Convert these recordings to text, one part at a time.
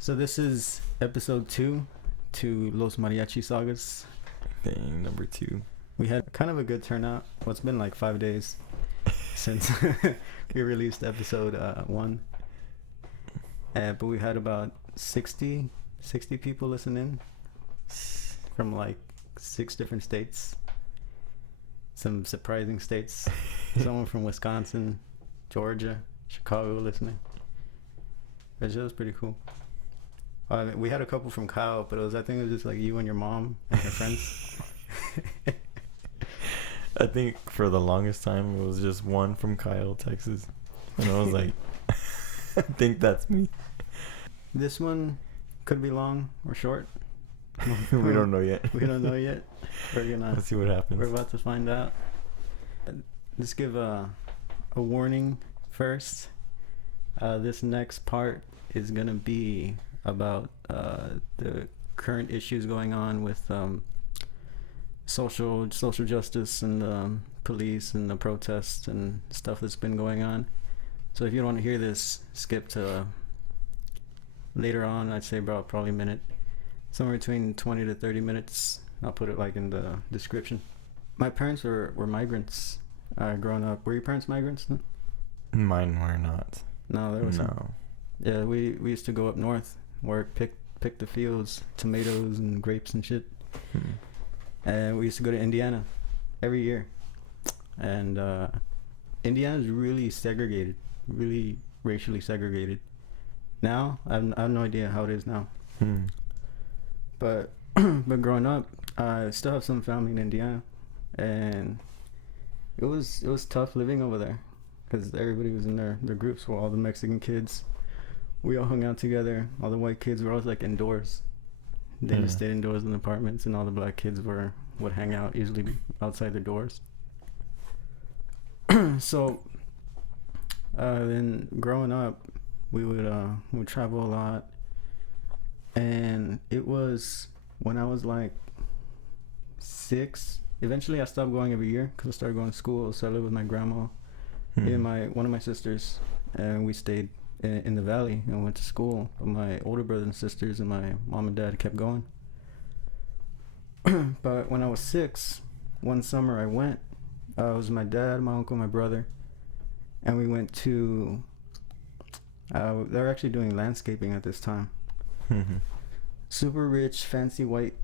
So this is episode 2 to Los Mariachi Sagas. Thing number 2. We had kind of a good turnout. Well, it's been like 5 days since we released episode 1. But we had about 60 people listen in from like 6 different states. Some surprising states. Someone from Wisconsin, Georgia, Chicago listening. But it was pretty cool. We had a couple from Kyle, but I think it was just like you and your mom and your friends. I think for the longest time it was just one from Kyle, Texas. And I was like, I think that's me. This one could be long or short. We don't know yet. We don't know yet. Let's see what happens. We're about to find out. Let's give a warning first. This next part is gonna be about the current issues going on with social justice and police and the protests and stuff that's been going on. So if you don't want to hear this, skip to later on. I'd say about probably a minute, somewhere between 20 to 30 minutes. I'll put it like in the description. My parents were migrants growing up. Were your parents migrants? No? Mine were not. No, there was no. Yeah, we used to go up north, work, pick the fields, tomatoes and grapes and shit. And we used to go to Indiana every year. And Indiana is really segregated, really racially segregated. Now, I have no idea how it is now. But growing up, I still have some family in Indiana, and it was tough living over there because everybody was in their groups. So all the Mexican kids, we all hung out together. All the white kids were always like indoors. They just stayed indoors in apartments, and all the black kids would hang out usually outside their doors. So then growing up, we would travel a lot, and it was when I was like 6. Eventually, I stopped going every year because I started going to school. So I lived with my grandma and one of my sisters, and we stayed in the valley and went to school. But my older brothers and sisters and my mom and dad kept going. But when I was 6, one summer I went. It was my dad, my uncle, my brother, and we went to. They were actually doing landscaping at this time. Super rich, fancy white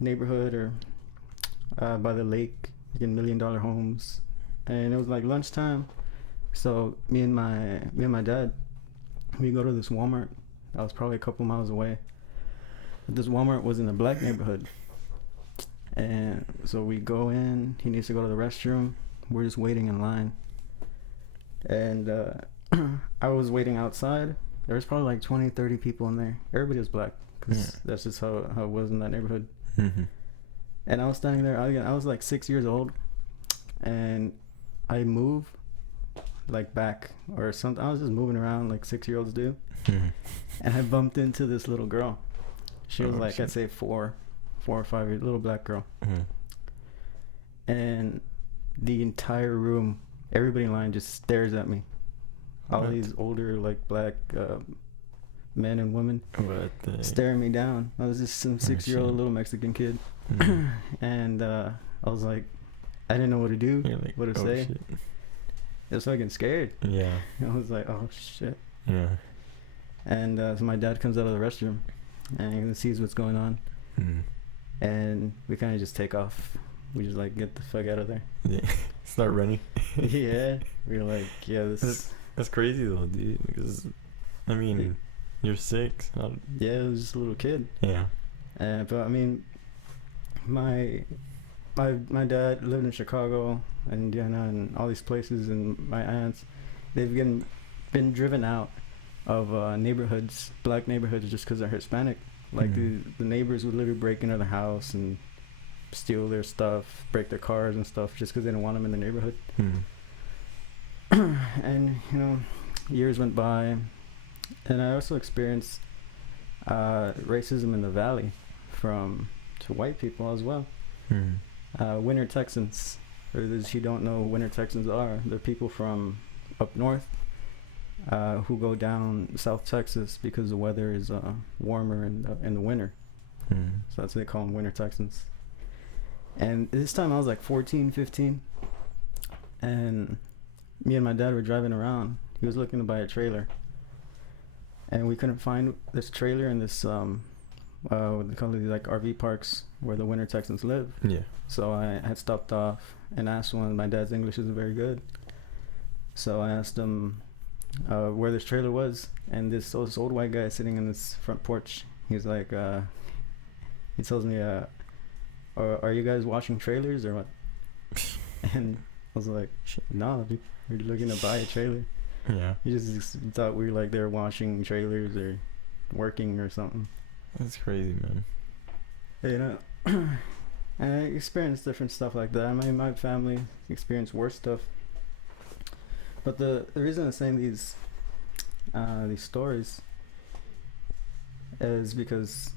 neighborhood or by the lake, in $1 million homes, and it was like lunchtime. So me and my dad, we go to this Walmart. I was probably a couple miles away. This Walmart was in a black neighborhood, and so we go in. He needs to go to the restroom. We're just waiting in line, and I was waiting outside. There was probably like 20, 30 people in there. Everybody was black because that's just how it was in that neighborhood. And I was standing there. I was like 6 years old, and I moved like back or something. I was just moving around like 6-year-olds do, and I bumped into this little girl. She was like, I'd say 4 or 5 years, little black girl. And the entire room, everybody in line just stares at me. All these older like black men and women staring me down. I was just some 6-year-old little Mexican kid. And I was like, I didn't know what to do, like, what to say. Shit. I was fucking scared. Yeah. I was like, oh shit. Yeah. And so my dad comes out of the restroom and he sees what's going on. And we kind of just take off. We just like get the fuck out of there. Yeah. Start running. Yeah. We were like, yeah, that's crazy though, dude. Because I mean, you're 6. Yeah, it was just a little kid. Yeah. But I mean, my dad lived in Chicago and Indiana and all these places, and my aunts, they've been driven out of neighborhoods, black neighborhoods, just because they're Hispanic. Like the neighbors would literally break into their house and steal their stuff, break their cars and stuff, just because they didn't want them in the neighborhood. And years went by, and I also experienced racism in the valley to white people as well. Winter Texans, for those who don't know, Winter Texans they're people from up north who go down South Texas because the weather is warmer in the winter. So that's what they call them, winter Texans. And this time I was like 14, 15, and me and my dad were driving around. He was looking to buy a trailer, and we couldn't find this trailer in this what they call it, like RV parks where the winter Texans live. Yeah. So I had stopped off and asked one. My dad's English isn't very good, so I asked him where this trailer was, and this old white guy sitting in this front porch. He's like, he tells me, are you guys washing trailers or what? And I was like, no, dude, we're looking to buy a trailer. Yeah. He just thought we were like there washing trailers or working or something. That's crazy, man. You know, and I experienced different stuff like that. I mean, my family experienced worse stuff. But the reason I'm saying these stories is because,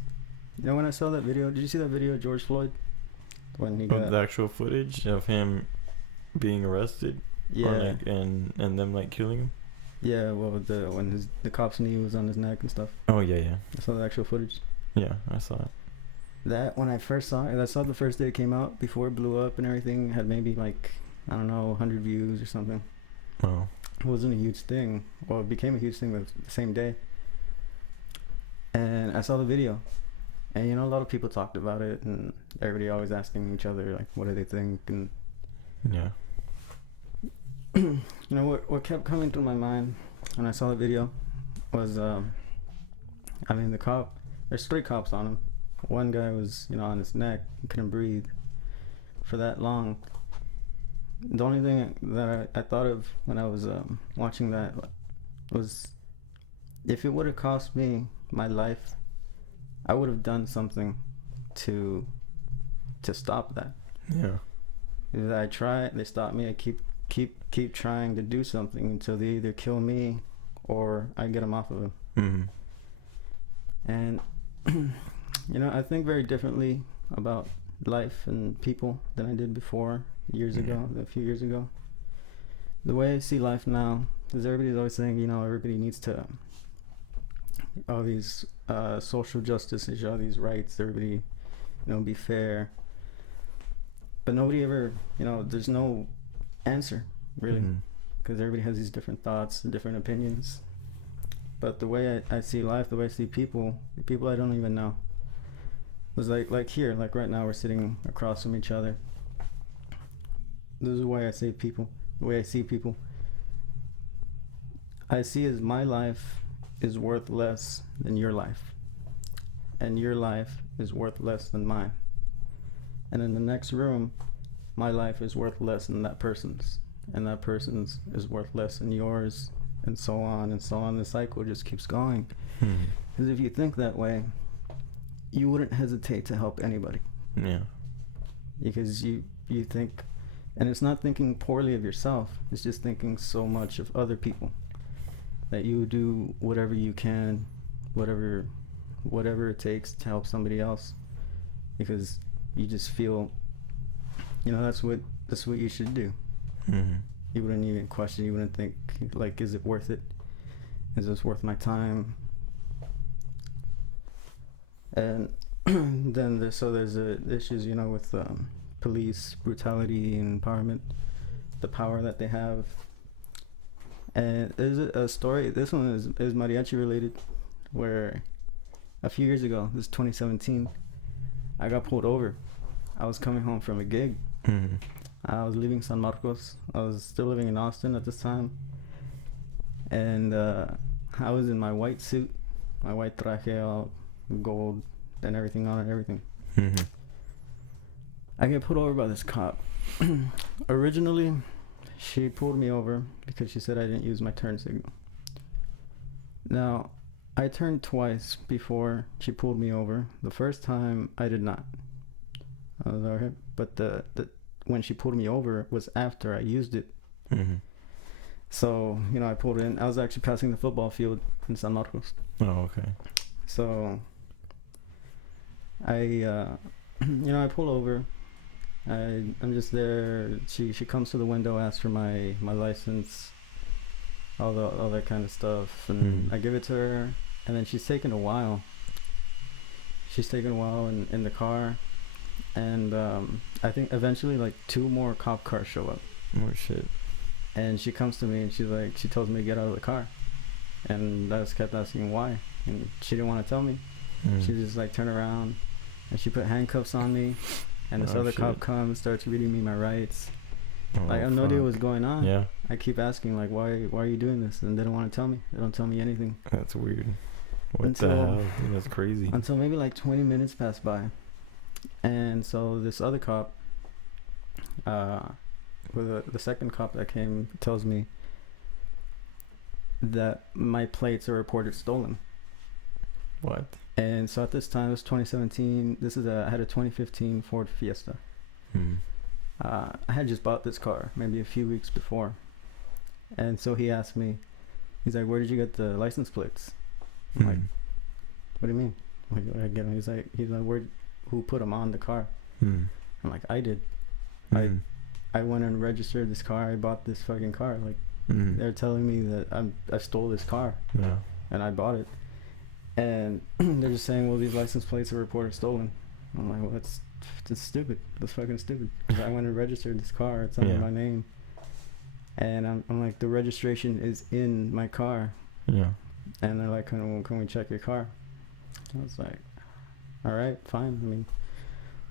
you know, when I saw that video, did you see that video of George Floyd? When he got the actual footage of him being arrested? Yeah. Or like, and them like killing him? Yeah, well, when the cop's knee was on his neck and stuff. Oh, yeah. I saw the actual footage. Yeah, I saw it. That, when I first saw it, I saw it the first day it came out, before it blew up and everything, had maybe like, I don't know, 100 views or something. Oh. It wasn't a huge thing. Well, it became a huge thing the same day. And I saw the video. And, you know, a lot of people talked about it, and everybody always asking each other, like, what do they think? And yeah. You know, what kept coming through my mind when I saw the video was, I mean, the cop, there's 3 cops on him. One guy was, you know, on his neck, he couldn't breathe for that long. The only thing that I thought of when I was watching that was, if it would have cost me my life, I would have done something to stop that. Yeah. If I try, they stop me. I keep trying to do something until they either kill me or I get them off of them. Mm-hmm. And you know, I think very differently about life and people than I did before, a few years ago. The way I see life now is, everybody's always saying, you know, everybody needs to, all these social justice issues, all these rights, everybody, you know, be fair. But nobody ever, you know, there's no answer, really, because everybody has these different thoughts and different opinions. But the way I see life, the way I see people, the people I don't even know, was like here, like right now we're sitting across from each other. This is the way I see people, the way I see people. I see as my life is worth less than your life, and your life is worth less than mine. And in the next room, my life is worth less than that person's, and that person's is worth less than yours, and so on and so on. The cycle just keeps going. Because if you think that way, you wouldn't hesitate to help anybody. Yeah. Because you think, and it's not thinking poorly of yourself, it's just thinking so much of other people, that you do whatever you can, whatever it takes to help somebody else, because you just feel, you know, that's what you should do. You wouldn't even question, you wouldn't think, like, is it worth it? Is this worth my time? And then there's issues, you know, with police brutality and empowerment, the power that they have. And there's a story, this one is mariachi related, where a few years ago, this is 2017, I got pulled over. I was coming home from a gig. I was leaving San Marcos. I was still living in Austin at this time. And I was in my white suit, my white traje, all gold and everything on it, everything. I get pulled over by this cop. Originally, she pulled me over because she said I didn't use my turn signal. Now, I turned twice before she pulled me over. The first time, I did not. But the when she pulled me over was after I used it. So, you know, I pulled in. I was actually passing the football field in San Marcos. Oh, okay. So, I pull over. I'm just there. She comes to the window, asks for my license, all that kind of stuff, and I give it to her, and then she's taking a while. She's taking a while in the car, and I think eventually like 2 more cop cars show up. Oh shit. And she comes to me and she tells me to get out of the car, and I just kept asking why, and she didn't want to tell me. She just like turned around, and she put handcuffs on me, and this other cop comes, starts reading me my rights. Like I have no idea what's going on. Yeah. I keep asking like why are you doing this, and they don't want to tell me. They don't tell me anything. That's weird. What the hell? Dude, that's crazy. Until maybe like 20 minutes pass by, and so this other cop, with the second cop that came, tells me that my plates are reported stolen. What? And so at this time, it was 2017. I had a 2015 Ford Fiesta. I had just bought this car maybe a few weeks before, and so he asked me, he's like, "Where did you get the license plates?" I'm like, "What do you mean?" I get him. He's like, who put them on the car? I'm like, I did. I went and registered this car. I bought this fucking car. Like, they're telling me that I stole this car. Yeah. And I bought it. And they're just saying, well, these license plates are reported stolen. I'm like, well, that's stupid. That's fucking stupid. 'Cause I went and registered this car. It's under my name. And I'm like, the registration is in my car. Yeah. And they're like, can we check your car? I was like, all right, fine. I mean,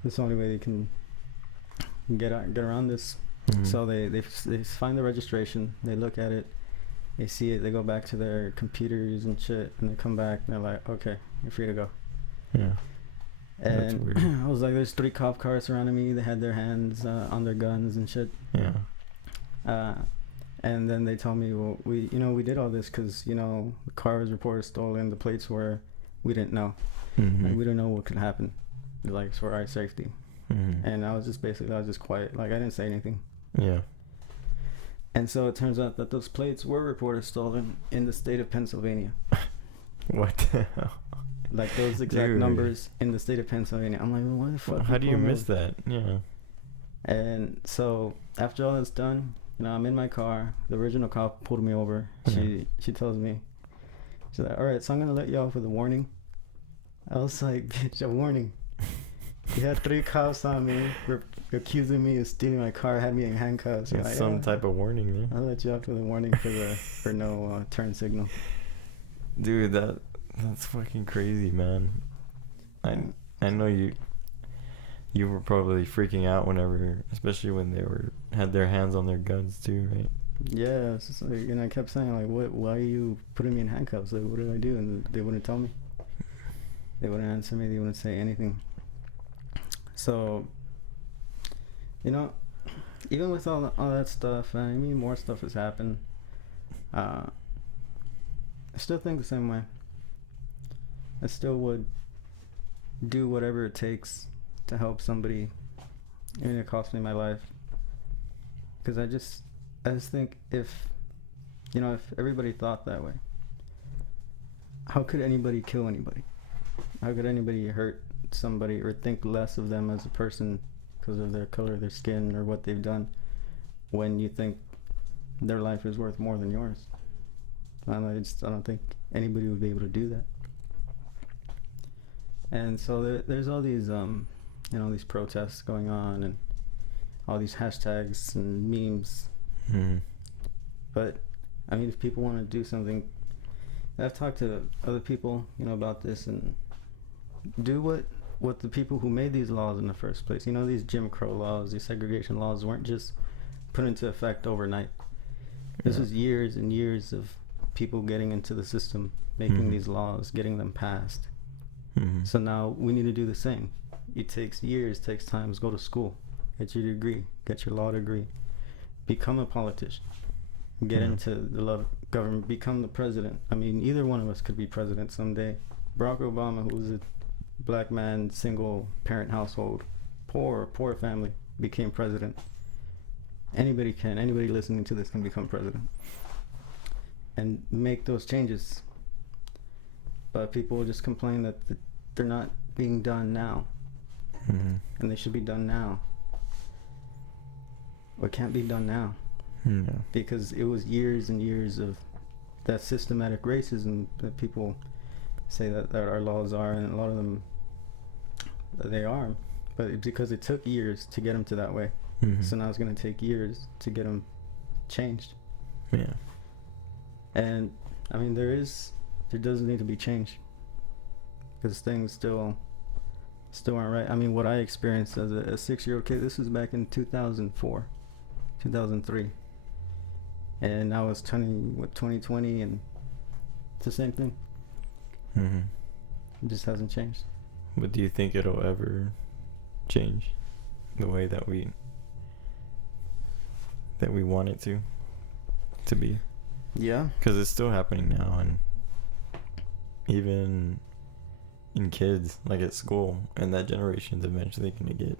this is the only way they can get around this. So they find the registration, they look at it, they see it, they go back to their computers and shit, and they come back and they're like, okay, you're free to go. Yeah. And I was like, there's 3 cop cars surrounding me. They had their hands on their guns and shit. Yeah. And then they told me, well, we did all this because the car was reported stolen. The plates we didn't know. Like, we didn't know what could happen. Like, it's for our safety. And I was just quiet. Like, I didn't say anything. Yeah. And so it turns out that those plates were reported stolen in the state of Pennsylvania. What the hell? Like, those exact numbers in the state of Pennsylvania. I'm like, well, what the fuck? How do you miss that? Yeah. And so after all that's done, I'm in my car. The original cop pulled me over. She tells me, she's like, all right, so I'm going to let you off with a warning. I was like, bitch, a warning. You had 3 cops on me, accusing me of stealing my car, had me in handcuffs. It's like, some type of warning, man. I'll let you off with a warning for no turn signal. Dude, that's fucking crazy, man. I know you were probably freaking out whenever, especially when they had their hands on their guns too, right? Yeah, it's just like, and I kept saying like, why are you putting me in handcuffs? Like, what did I do? And they wouldn't tell me. They wouldn't answer me. They wouldn't say anything. So, even with all that stuff, I mean, more stuff has happened. I still think the same way. I still would do whatever it takes to help somebody. I mean, it cost me my life. Because I just think if everybody thought that way, how could anybody kill anybody? How could anybody hurt somebody or think less of them as a person because of their color, their skin, or what they've done, when you think their life is worth more than yours? I don't think anybody would be able to do that. And so there's all these these protests going on and all these hashtags and memes. But I mean, if people want to do something, I've talked to other people about this, and do what the people who made these laws in the first place, these Jim Crow laws, these segregation laws, weren't just put into effect overnight. This was years and years of people getting into the system, making these laws, getting them passed. So now we need to do the same. It takes years, takes time. Go to school, get your degree, get your law degree, become a politician, get into the government, become the president. I mean, either one of us could be president someday. Barack Obama, who was a black man, single parent household, poor family, became president. Anybody listening to this can become president and make those changes. But people just complain that they're not being done now. And they should be done now. Well, it can't be done now. Because it was years and years of that systematic racism that people say that our laws are, and a lot of them they are, but it's because it took years to get them to that way. Mm-hmm. So now it's going to take years to get them changed. Yeah. And I mean, there does need to be change, because things still aren't right. I mean, what I experienced as a 6-year-old kid, this was back in 2004, 2003, and now it's 2020, and it's the same thing. Mm-hmm. It just hasn't changed. But do you think it'll ever change the way that we want it to be? Yeah. Because it's still happening now, and even in kids, like at school, and that generation's eventually gonna get.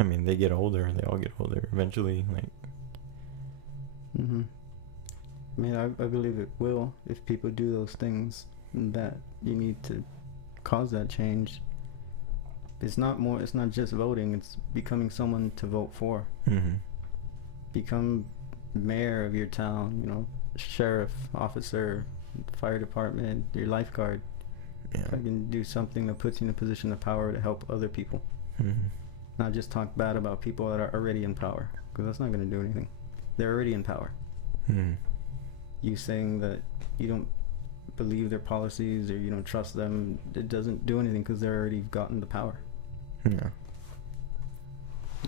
I mean, they get older. They all get older eventually. Like. Mhm. I mean, I believe it will, if people do those things that you need to cause that change. It's not just voting, it's becoming someone to vote for. Mm-hmm. Become mayor of your town, you know, sheriff, officer, fire department, your lifeguard. Yeah. I can do something that puts you in a position of power to help other people. Mm-hmm. Not just talk bad about people that are already in power, because that's not going to do anything. They're already in power. Mm-hmm. You saying that you don't believe their policies or you don't trust them, it doesn't do anything, because they're already gotten the power. Yeah.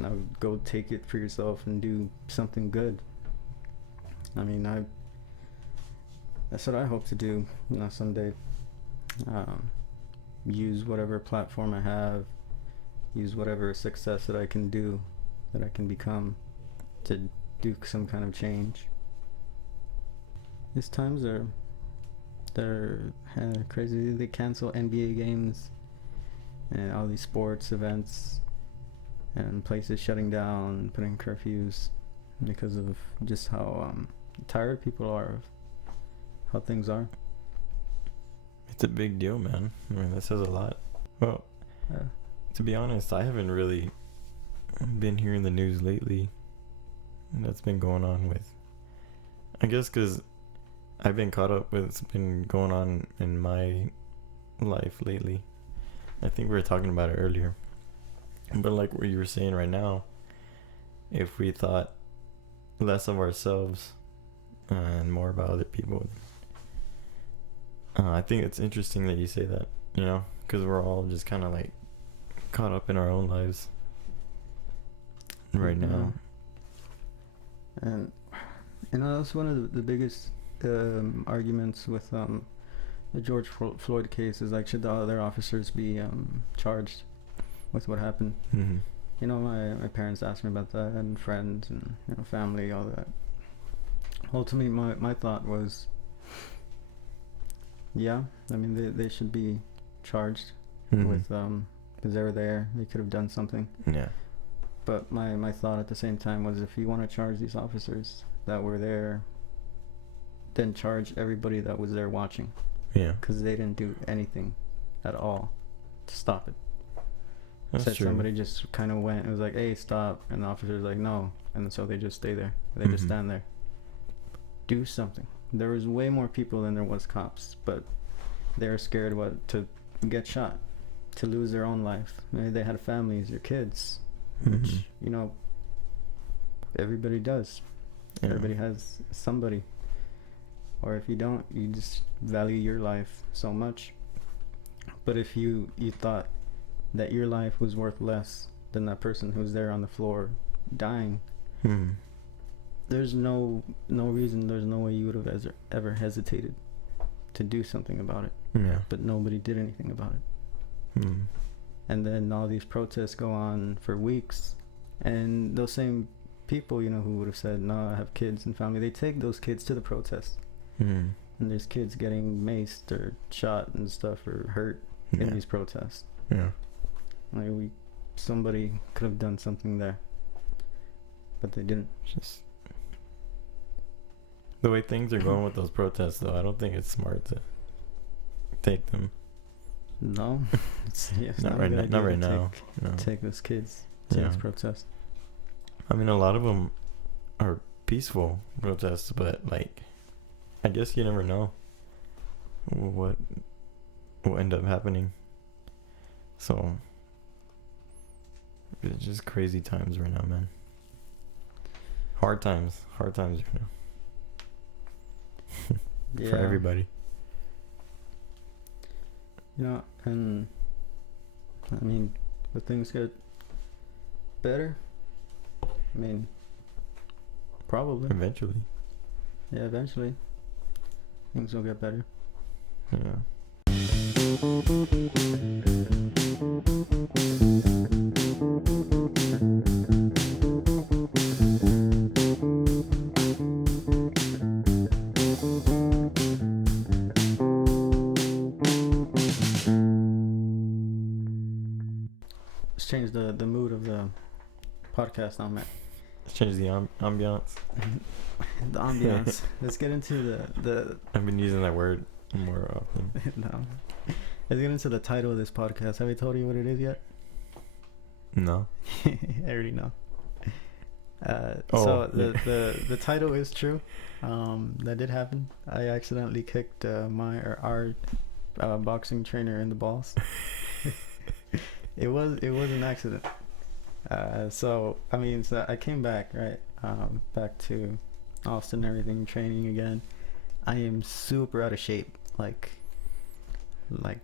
Now go take it for yourself and do something good. I mean, that's what I hope to do, you know, someday. Use whatever platform I have, use whatever success that I can do, that I can become, to do some kind of change. These times they're crazy. They cancel NBA games and all these sports events, and places shutting down, putting curfews, because of just how tired people are of how things are. It's a big deal, man. I mean, that says a lot. Well, to be honest, I haven't really been hearing the news lately that's been going on with, I guess, because I've been caught up with what's been going on in my life lately. I think we were talking about it earlier. But like what you were saying right now, if we thought less of ourselves and more about other people, I think it's interesting that you say that, you know, because we're all just kind of like caught up in our own lives right now. And you know, that's one of the biggest arguments with the George Floyd case, is like, should the other officers be charged with what happened? Mm-hmm. You know, my parents asked me about that, and friends, and, you know, family, all that. Ultimately, my thought was, yeah, I mean, they should be charged with, because they were there, they could have done something. Yeah. But my thought at the same time was, if you want to charge these officers that were there, then charge everybody that was there watching. Yeah. Because they didn't do anything at all to stop it. That's Said true. somebody just kind of went and was like, hey, stop. And the officer's like, no. And so they just stay there. They just stand there. Do something. There was way more people than there was cops, but they were scared to get shot, to lose their own life. Maybe they had families, their kids, which, you know, everybody does. Yeah. Everybody has somebody. Or if you don't, you just value your life so much. But if you thought that your life was worth less than that person who's there on the floor dying, there's no reason, there's no way you would have ever hesitated to do something about it. Yeah. But nobody did anything about it. And then all these protests go on for weeks, and those same people, you know, who would have said, no, I have kids and family, they take those kids to the protests. And there's kids getting maced or shot and stuff, or hurt in these protests. Yeah. Like, somebody could have done something there, but they didn't. Just the way things are going with those protests, though, I don't think it's smart to take them. No, it's not right now. Not right now. No. Take those kids to this protest. I mean, a lot of them are peaceful protests, but like, I guess you never know what will end up happening. So it's just crazy times right now, man. Hard times right now. For everybody. You know, and I mean, will things get better? I mean, probably. Eventually. Yeah, eventually. Things will get better. Yeah. Let's change the mood of the podcast now, Matt. Let's change the ambiance. The ambiance. Let's get into the I've been using that word more often. no. Let's get into the title of this podcast. Have I told you what it is yet? No. I already know. So the title is true. That did happen. I accidentally kicked our boxing trainer in the balls. It was an accident. So I came back, right? Back to Austin and everything, training again. I am super out of shape, like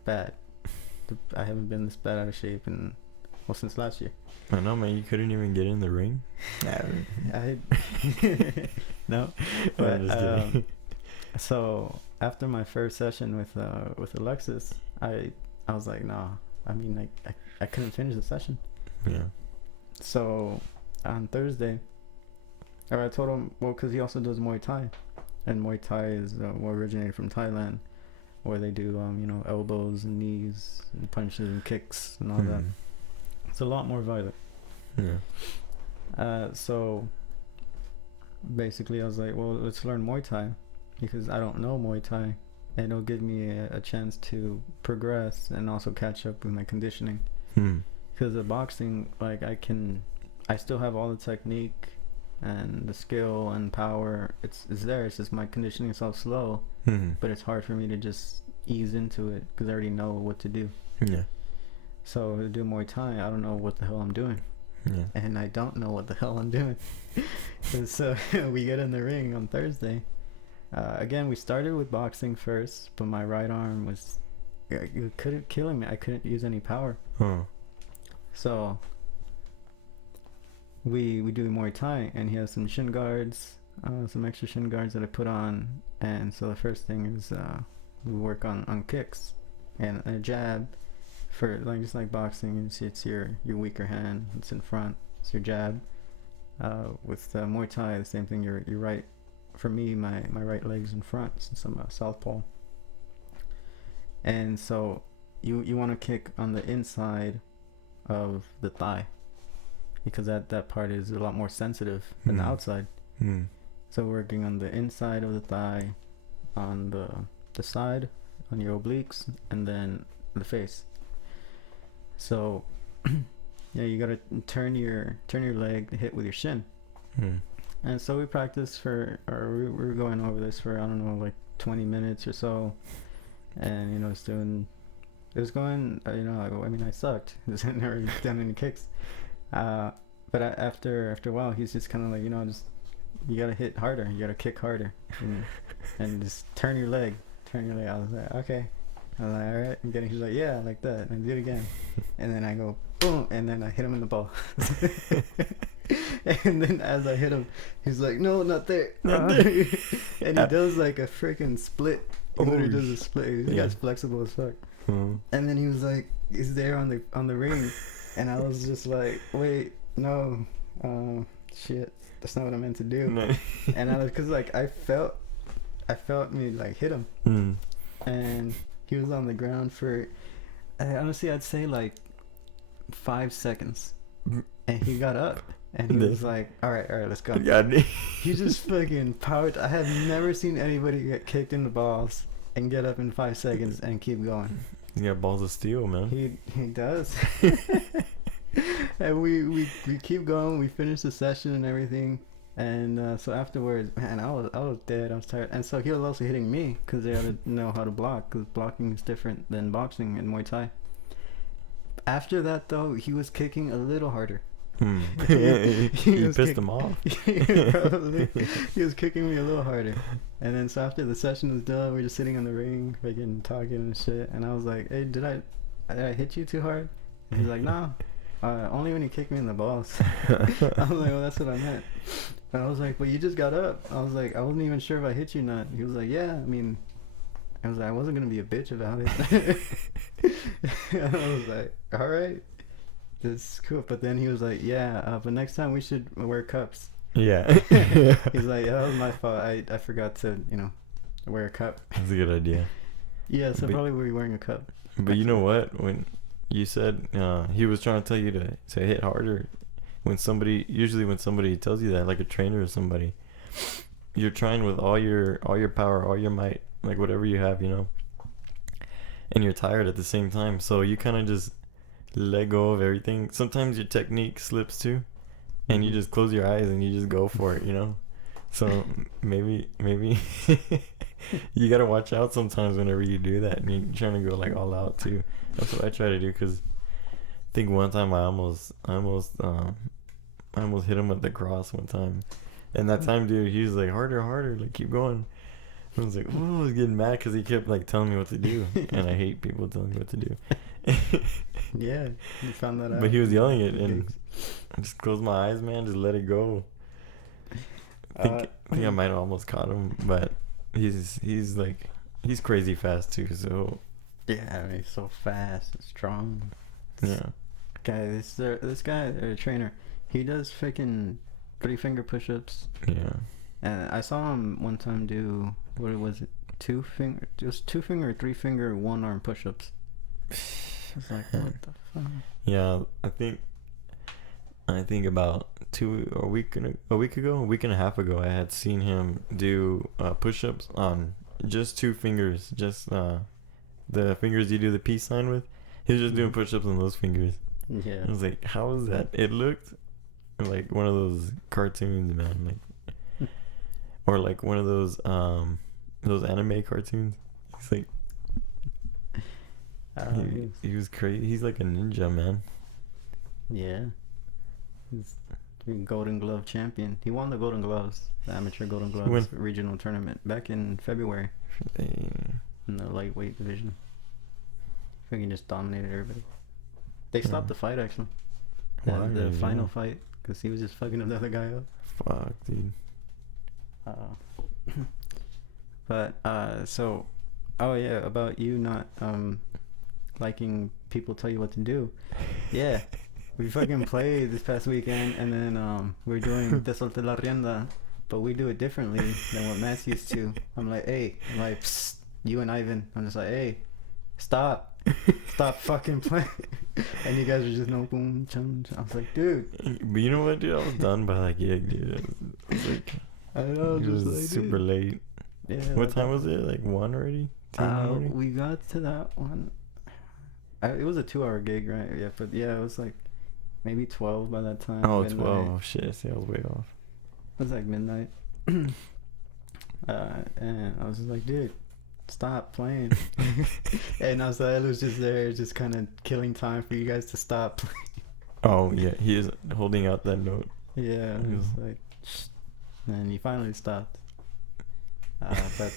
bad. I haven't been this bad out of shape since last year. I know, man. You couldn't even get in the ring. No, but so after my first session with Alexis, I was like, no. I mean, I couldn't finish the session. Yeah. So on Thursday, or I told him, well, because he also does Muay Thai, and Muay Thai is originated from Thailand, where they do elbows and knees and punches and kicks and all that. It's a lot more violent. Yeah. So basically, I was like, well, let's learn Muay Thai, because I don't know Muay Thai, and it'll give me a chance to progress and also catch up with my conditioning. Because the boxing, like, I still have all the technique and the skill and power. It's there. It's just my conditioning is so slow, but it's hard for me to just ease into it because I already know what to do. Yeah. So to do Muay Thai, I don't know what the hell I'm doing. Yeah. And I don't know what the hell I'm doing. And so we get in the ring on Thursday. Again, we started with boxing first, but my right arm was killing me. I couldn't use any power. So we do Muay Thai, and he has some shin guards, some extra shin guards that I put on. And so the first thing is we work on kicks and a jab. For just like boxing, it's your weaker hand. It's in front. It's your jab. With Muay Thai, the same thing. Your right. For me, my right leg's in front since I'm a southpaw. And so you want to kick on the inside of the thigh, because that part is a lot more sensitive than the outside. So working on the inside of the thigh, on the side, on your obliques, and then the face. So yeah, you gotta turn your leg to hit with your shin. And so we practiced we were going over this for, I don't know, like 20 minutes or so. And it was going, I sucked. I never done any kicks. But after a while, he's just kind of like, you gotta hit harder, you gotta kick harder, and just turn your leg. I was like, okay. I was like, all right. And he's like, yeah, like that. And I do it again. And then I go, boom, and then I hit him in the ball. And then as I hit him, he's like, no, not there. And he does like a freaking split. He literally does a split. He guy's flexible as fuck. And then he was like, he's there on the ring. And I was just like, wait, no, shit, that's not what I meant to do. No. And I was, cause like I felt me like hit him. And he was on the ground for, honestly, I'd say like 5 seconds. And he got up. And he was like, all right, let's go. He just fucking powered. I have never seen anybody get kicked in the balls and get up in 5 seconds and keep going. He got balls of steel, man. He does. And we keep going. We finish the session and everything. And so afterwards, man, I was dead. I was tired, and so he was also hitting me because they had to know how to block. Because blocking is different than boxing in Muay Thai. After that, though, he was kicking a little harder. You pissed him off. Probably. He was kicking me a little harder. And then so after the session was done, we were just sitting in the ring, freaking talking and shit. And I was like, "Hey, did I hit you too hard?" And he's like, "No, only when you kicked me in the balls." I was like, "Well, that's what I meant." And I was like, "But you just got up." I was like, "I wasn't even sure if I hit you or not." He was like, "Yeah, I mean." I was like, "I wasn't gonna be a bitch about it." And I was like, "All right, that's cool." But then he was like, "Yeah, but next time we should wear cups." Yeah. He's like, "Yeah, that was my fault. I forgot to, wear a cup." That's a good idea. Yeah, so But- probably we're wearing a cup. But you know what? When you said he was trying to tell you to hit harder, when somebody tells you that, like a trainer or somebody, you're trying with all your power, all your might, like whatever you have, and you're tired at the same time. So you kind of just let go of everything. Sometimes your technique slips too, and you just close your eyes and you just go for it, So maybe you gotta watch out sometimes whenever you do that, and you're trying to go like all out too. That's what I try to do, because I think one time I almost hit him with the cross one time, and that time, dude, he was like, harder, like keep going. I was like, oh, I was getting mad because he kept like telling me what to do, and I hate people telling me what to do. Yeah, you found that out. But he was yelling it, and I just closed my eyes, man, just let it go. I think I might have almost caught him, but he's crazy fast too. So yeah, I mean, he's so fast and strong. yeah. Guy, this guy, their trainer, he does freaking 3-finger push-ups. Yeah. And I saw him one time do, what was it, 2-finger, just 2-finger or 3-finger one-arm push-ups. I was like, what the fuck? Yeah, I think about a week and a half ago, I had seen him do push-ups on just 2 fingers, just the fingers you do the peace sign with. He was just doing push-ups on those fingers. Yeah. I was like, how is that? It looked like one of those cartoons, man, like, or like one of those anime cartoons. He's like, he was crazy. He's like a ninja, man. Yeah. He's Golden Glove champion. He won the Golden Gloves, the amateur Golden Gloves regional tournament back in February in the lightweight division. I think he just dominated everybody. They stopped the fight, actually. The final fight, because he was just fucking another guy up. Fuck, dude. But so, oh yeah, about you not liking people tell you what to do. Yeah, we fucking played this past weekend, and then we're doing Te Solté la Rienda, but we do it differently than what Matt's used to. I'm like, hey, psst, you and Ivan. I'm just like, hey, stop fucking playing. And you guys are just no boom chum. I was like, dude. But you know what, dude? I was done by that gig, dude. I was like, I know, it was just like, super late. Yeah. What time was it? Like 1 already? 2 in the morning? We got to that one. It was a 2-hour gig, right? Yeah, but yeah, it was like maybe 12 by that time. Oh, midnight. 12. Oh, shit. See, I was way off. It was like midnight. And I was just like, dude, stop playing. And Azael was just there, just kind of killing time for you guys to stop playing. Oh, yeah. He is holding out that note. Yeah, he was like, shh. And he finally stopped. But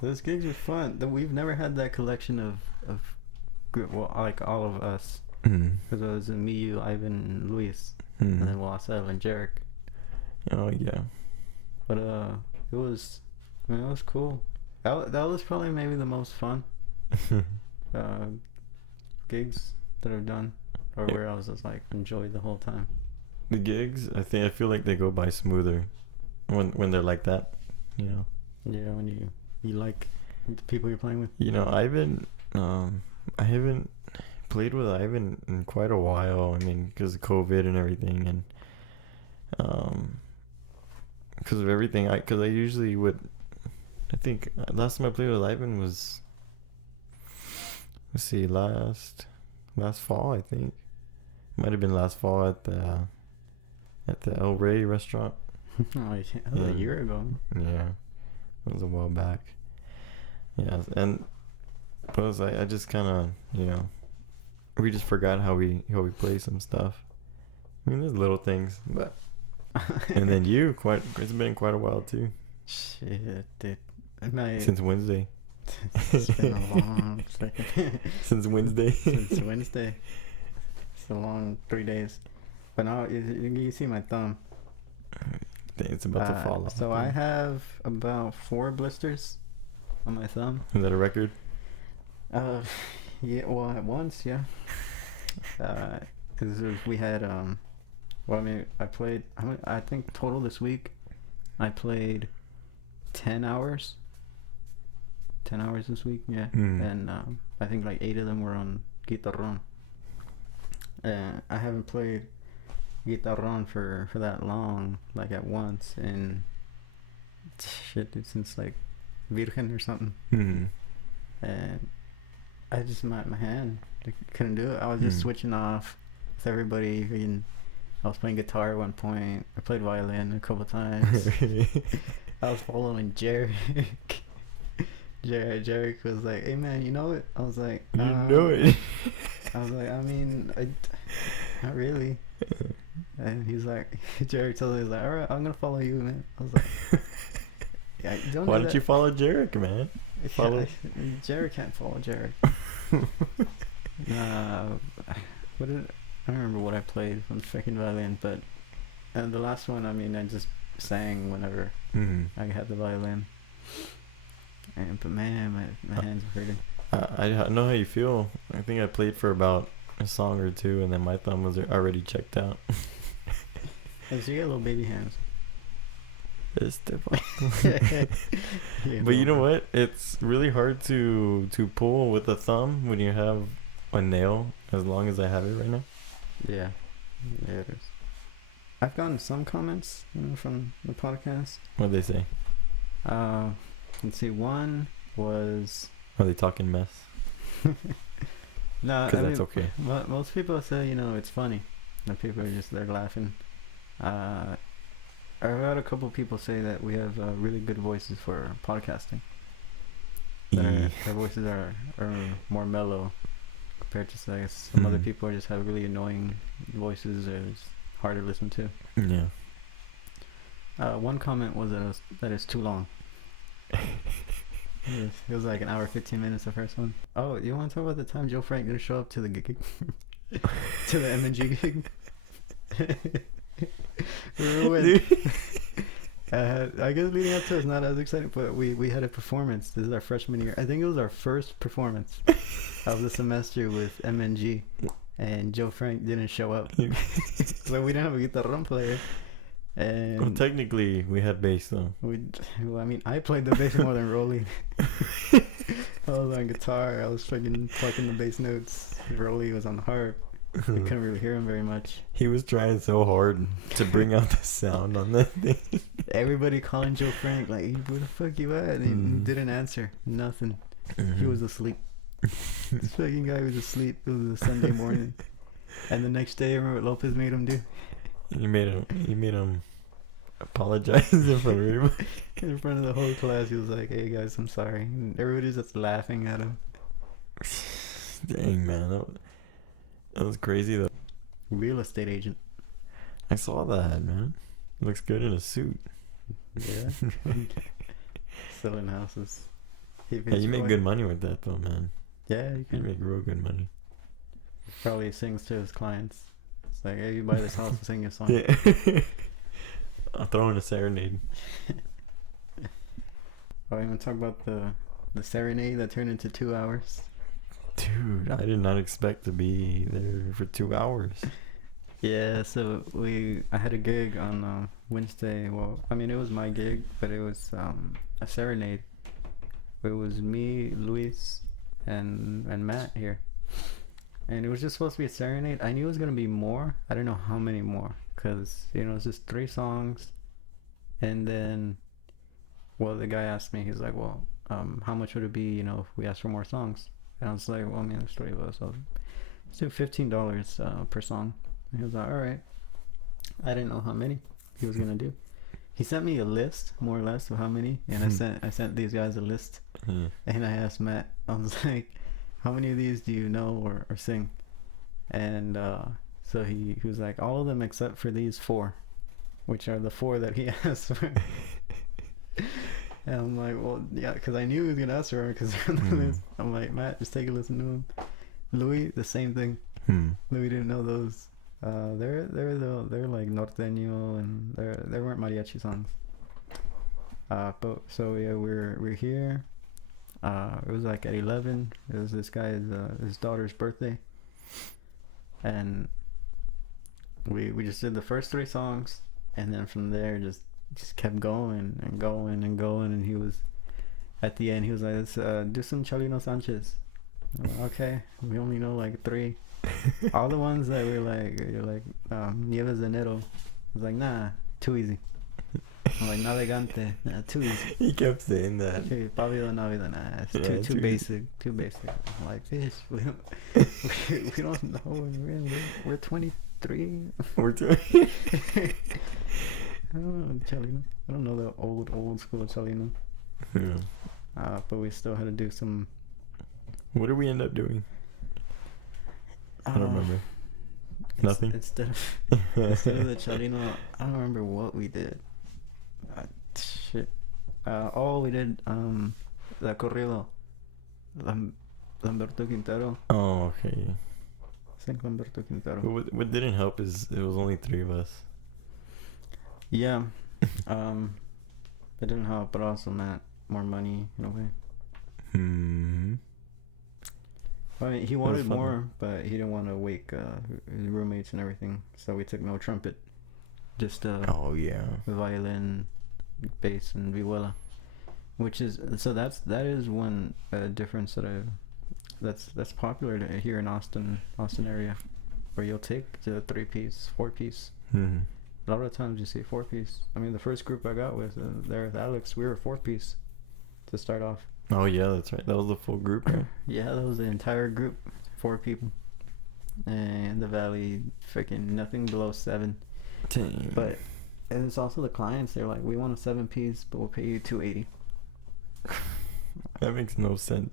those gigs were fun. We've never had that collection of well, like all of us. Because it was me, you, Ivan, and Luis. And then Wassel and Jarek. Oh, yeah. But it was cool. That was probably maybe the most fun gigs that I've done, or where I was just like enjoyed the whole time. The gigs, I feel like they go by smoother when they're like that, Yeah, when you like the people you're playing with. Ivan, I haven't played with Ivan in quite a while. I mean, because of COVID and everything, and because of everything. Because I usually would. I think last time I played with Ivan was, let's see, last fall. I think might have been last fall at the El Rey restaurant. Oh, yeah, that was a year ago. Yeah, it was a while back. Yeah, and plus I just kind of, we just forgot how we play some stuff. I mean, there's little things, but and then it's been quite a while too. Shit, dude. Since Wednesday. It's been a long second. Since Wednesday. Since Wednesday. It's a long 3 days. But now you see my thumb. It's about to fall off. So I have about 4 blisters on my thumb. Is that a record? Yeah. Well, at once, yeah. Because we had well, I mean, I think total this week, I played 10 hours. 10 hours this week, yeah. And I think like 8 of them were on guitarron. I haven't played guitarron for that long, like at once, and shit, dude, since like Virgen or something. And I just my hand, I couldn't do it. I was just switching off with everybody. And I was playing guitar at one point. I played violin a couple times. I was following Jarek. Jarek was like, "Hey man, you know it?" I was like, "You know it." I was like, "I mean, not really." And he's like, Jarek tells me, he's like, "All right, I'm gonna follow you, man." I was like, "Yeah, why don't you follow Jarek, man?" Jarek can't follow Jarek. I don't remember what I played on the freaking violin, but the last one, I mean, I just sang whenever I had the violin. But man, my hands are hurting. I know how you feel. I think I played for about a song or two, and then my thumb was already checked out. So you got little baby hands. But you know what? It's really hard to pull with a thumb when you have a nail as long as I have it right now. Yeah, it is. I've gotten some comments from the podcast. What'd they say? Let's see. One was. Are they talking mess? No, because that's okay. Most people say it's funny. And people are they're laughing. I've had a couple people say that we have really good voices for podcasting. Our voices are more mellow compared to some other people just have really annoying voices or it's hard to listen to. Yeah. One comment was that it's too long. It was like an hour 15 minutes the first one. Oh, you want to talk about the time Joe Frank didn't show up to the gig? To the M&G gig? I guess leading up to it's not as exciting, but we had a performance. This is our freshman year. I think it was our first performance of the semester with MNG, and Joe Frank didn't show up. So we didn't have a guitarrón player. And well, technically we had bass though. I mean, I played the bass more than Rolly. I was on guitar. I was fucking plucking the bass notes. Rolly was on the harp. I couldn't really hear him very much. He was trying so hard to bring out the sound on that thing. Everybody calling Joe Frank like, "Where the fuck you at?" And he didn't answer. Nothing. He was asleep. This fucking guy was asleep. It was a Sunday morning. And the next day, remember what Lopez made him do? You made him apologize in front of everybody. In front of the whole class, he was like, "Hey guys, I'm sorry." And everybody's just laughing at him. Dang, man, that was crazy though. Real estate agent. I saw that, man. Looks good in a suit. Yeah. Selling houses. Yeah, you make good money with that though, man. Yeah, you can. You make real good money. Probably sings to his clients. It's like, "Hey, you buy this house, sing a song." Yeah. I'll throw in a serenade. Oh, you want to talk about the serenade that turned into 2 hours? Dude, I did not expect to be there for 2 hours. Yeah, so I had a gig on Wednesday. Well, I mean, it was my gig, but it was a serenade. It was me, Luis, and Matt here. And it was just supposed to be a serenade. I knew it was going to be more. I don't know how many more. Because, it's just 3 songs. And then, well, the guy asked me, he's like, "Well, how much would it be, if we asked for more songs?" And I was like, "Well, I mean, there's 3 of us. So let's do $15 per song." And he was like, "All right." I didn't know how many he was going to do. he sent me a list, more or less, of how many, and I sent these guys a list, and I asked Matt, I was like, how many of these do you know or sing? And so he was like, all of them except for these 4, which are the 4 that he asked for. And I'm like, well, yeah, because I knew he was gonna ask for because they're on the list. I'm like, Matt, just take a listen to them. Louis, the same thing. Louis didn't know those. They're like norteño, and they weren't mariachi songs. But so yeah, we're here. It was like at 11. It was this guy's his daughter's birthday, and we just did the first 3 songs, and then from there just kept going and going and going, and he was at the end he was like, let's do some Chalino Sanchez. Okay, we only know like 3. All the ones that were like, you're like, Nieves de Enero. I was like, nah, too easy. I'm like, Navegante, nah, too easy. He kept saying that. Okay, Pablo de Navidad, nah, it's too basic, too basic. I'm like, bitch, we don't know. We're 23. We're 20. I don't know Chalino. I don't know the old school Chalino. Yeah. But we still had to do some. What did we end up doing? I don't remember. Nothing. Instead of the Chalino, I don't remember what we did. Shit. We did the corrido. Lamberto Quintero. Oh, okay. I think Lamberto Quintero. What didn't help is it was only 3 of us. Yeah. It didn't help, but also meant more money in a way. I mean, he wanted more, but he didn't want to wake his roommates and everything, so we took no trumpet, just violin, bass, and vihuela, which is that is one difference that's popular here in Austin area, where you'll take the 3-piece, 4-piece. A lot of times you see 4-piece. I mean, the first group I got with there with Alex, we were 4-piece to start off. Oh yeah, that's right. That was the full group, right? Yeah, that was the entire group, 4 people. And the Valley, freaking nothing below 7. Dang. But it's also the clients. They're like, we want a 7-piece, but we'll pay you $280. That makes no sense.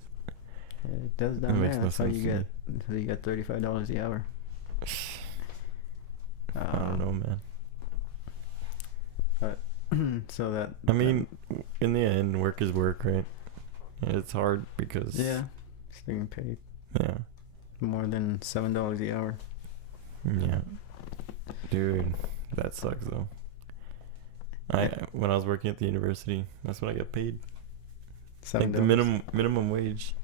Yeah, it does down there. That's how you get. So you get $35 the hour. I don't know, man. But so that. I mean, in the end, work is work, right? And it's hard because. Yeah, still getting paid. Yeah. More than $7 the hour. Yeah. Dude, that sucks though. When I was working at the university, that's what I got paid. Like the minimum wage,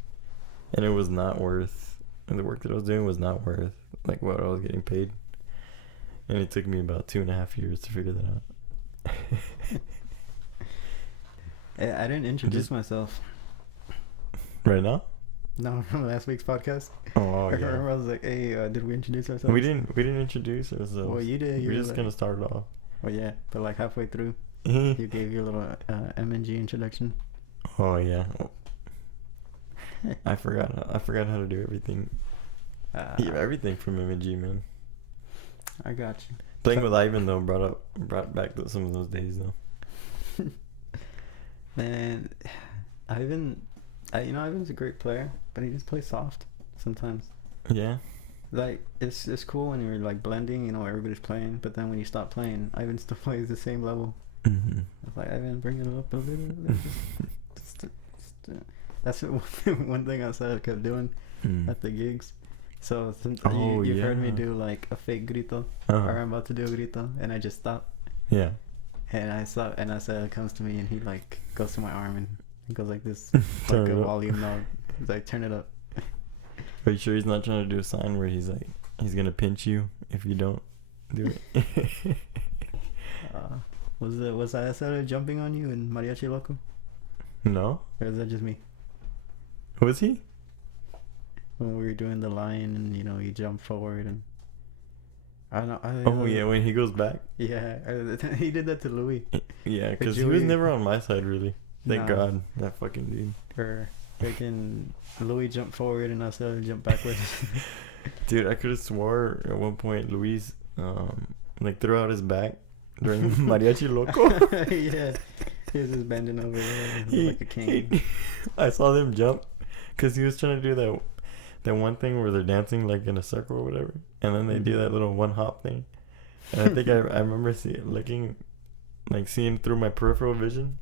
and it was not worth. And the work that I was doing was not worth like what I was getting paid. And it took me about 2.5 years to figure that out. I didn't introduce myself. Right now? No, last week's podcast. Oh, I remember I was like, "Hey, did we introduce ourselves?" We didn't introduce ourselves. Well, you did. We're just gonna start off. Well, yeah, but like halfway through, you gave your little MNG introduction. Oh yeah. I forgot how to do everything. Everything from MNG, man. I got you. Playing with Ivan though brought back some of those days though. Man, Ivan's a great player, but he just plays soft sometimes. Yeah. Like it's cool when you're like blending, everybody's playing, but then when you stop playing, Ivan still plays the same level. Mm-hmm. It's like, Ivan, bring it up a little. That's one thing I said I kept doing at the gigs. So since you've heard me do like a fake grito, or I'm about to do a grito, and I just stop. Yeah. And I said it comes to me, and he like goes to my arm and he goes like this, like a volume knob. He's like, turn it up. Are you sure he's not trying to do a sign where he's like, he's gonna pinch you if you don't do it? Was I started jumping on you in Mariachi Loco? No. Or is that just me? Was he? When we were doing the line and he jumped forward and I don't know. Oh yeah, when he goes back. Yeah, he did that to Louis. Yeah, because he was never on my side really. Thank God, that fucking dude. Or freaking Louis jumped forward and I started to jump backwards. Dude, I could have swore at one point Louis like threw out his back during Mariachi Loco. Yeah. He was just bending over there like a king. I saw them jump because he was trying to do that one thing where they're dancing like in a circle or whatever, and then they do that little one hop thing. And I think I remember seeing through my peripheral vision,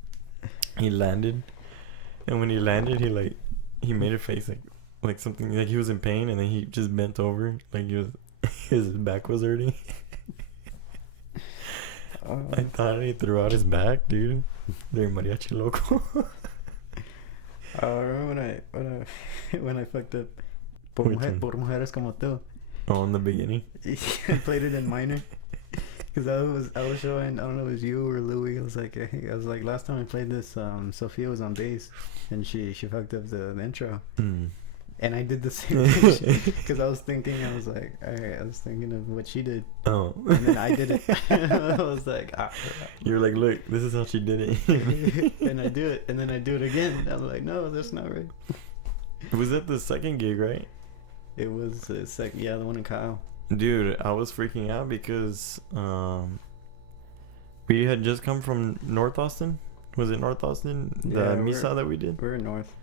he landed, and when he landed, he made a face like something like he was in pain, and then he just bent over like his back was hurting. I thought he threw out his back, dude, during Mariachi Loco. I remember when I fucked up por mujeres como tú. Oh, in the beginning. I played it in minor. Because I was showing, I don't know if it was you or Louis. I was like, last time I played this, Sophia was on bass, and she fucked up the intro. And I did the same thing because I was thinking of what she did. Oh. And then I did it. I was like, You're like, look, this is how she did it. And I do it, and then I do it again. I'm like, no, that's not right. Was that the second gig, right? It was the second, yeah, the one in Kyle. Dude, I was freaking out because we had just come from North Austin. Was it North Austin? The misa that we did? We're in North.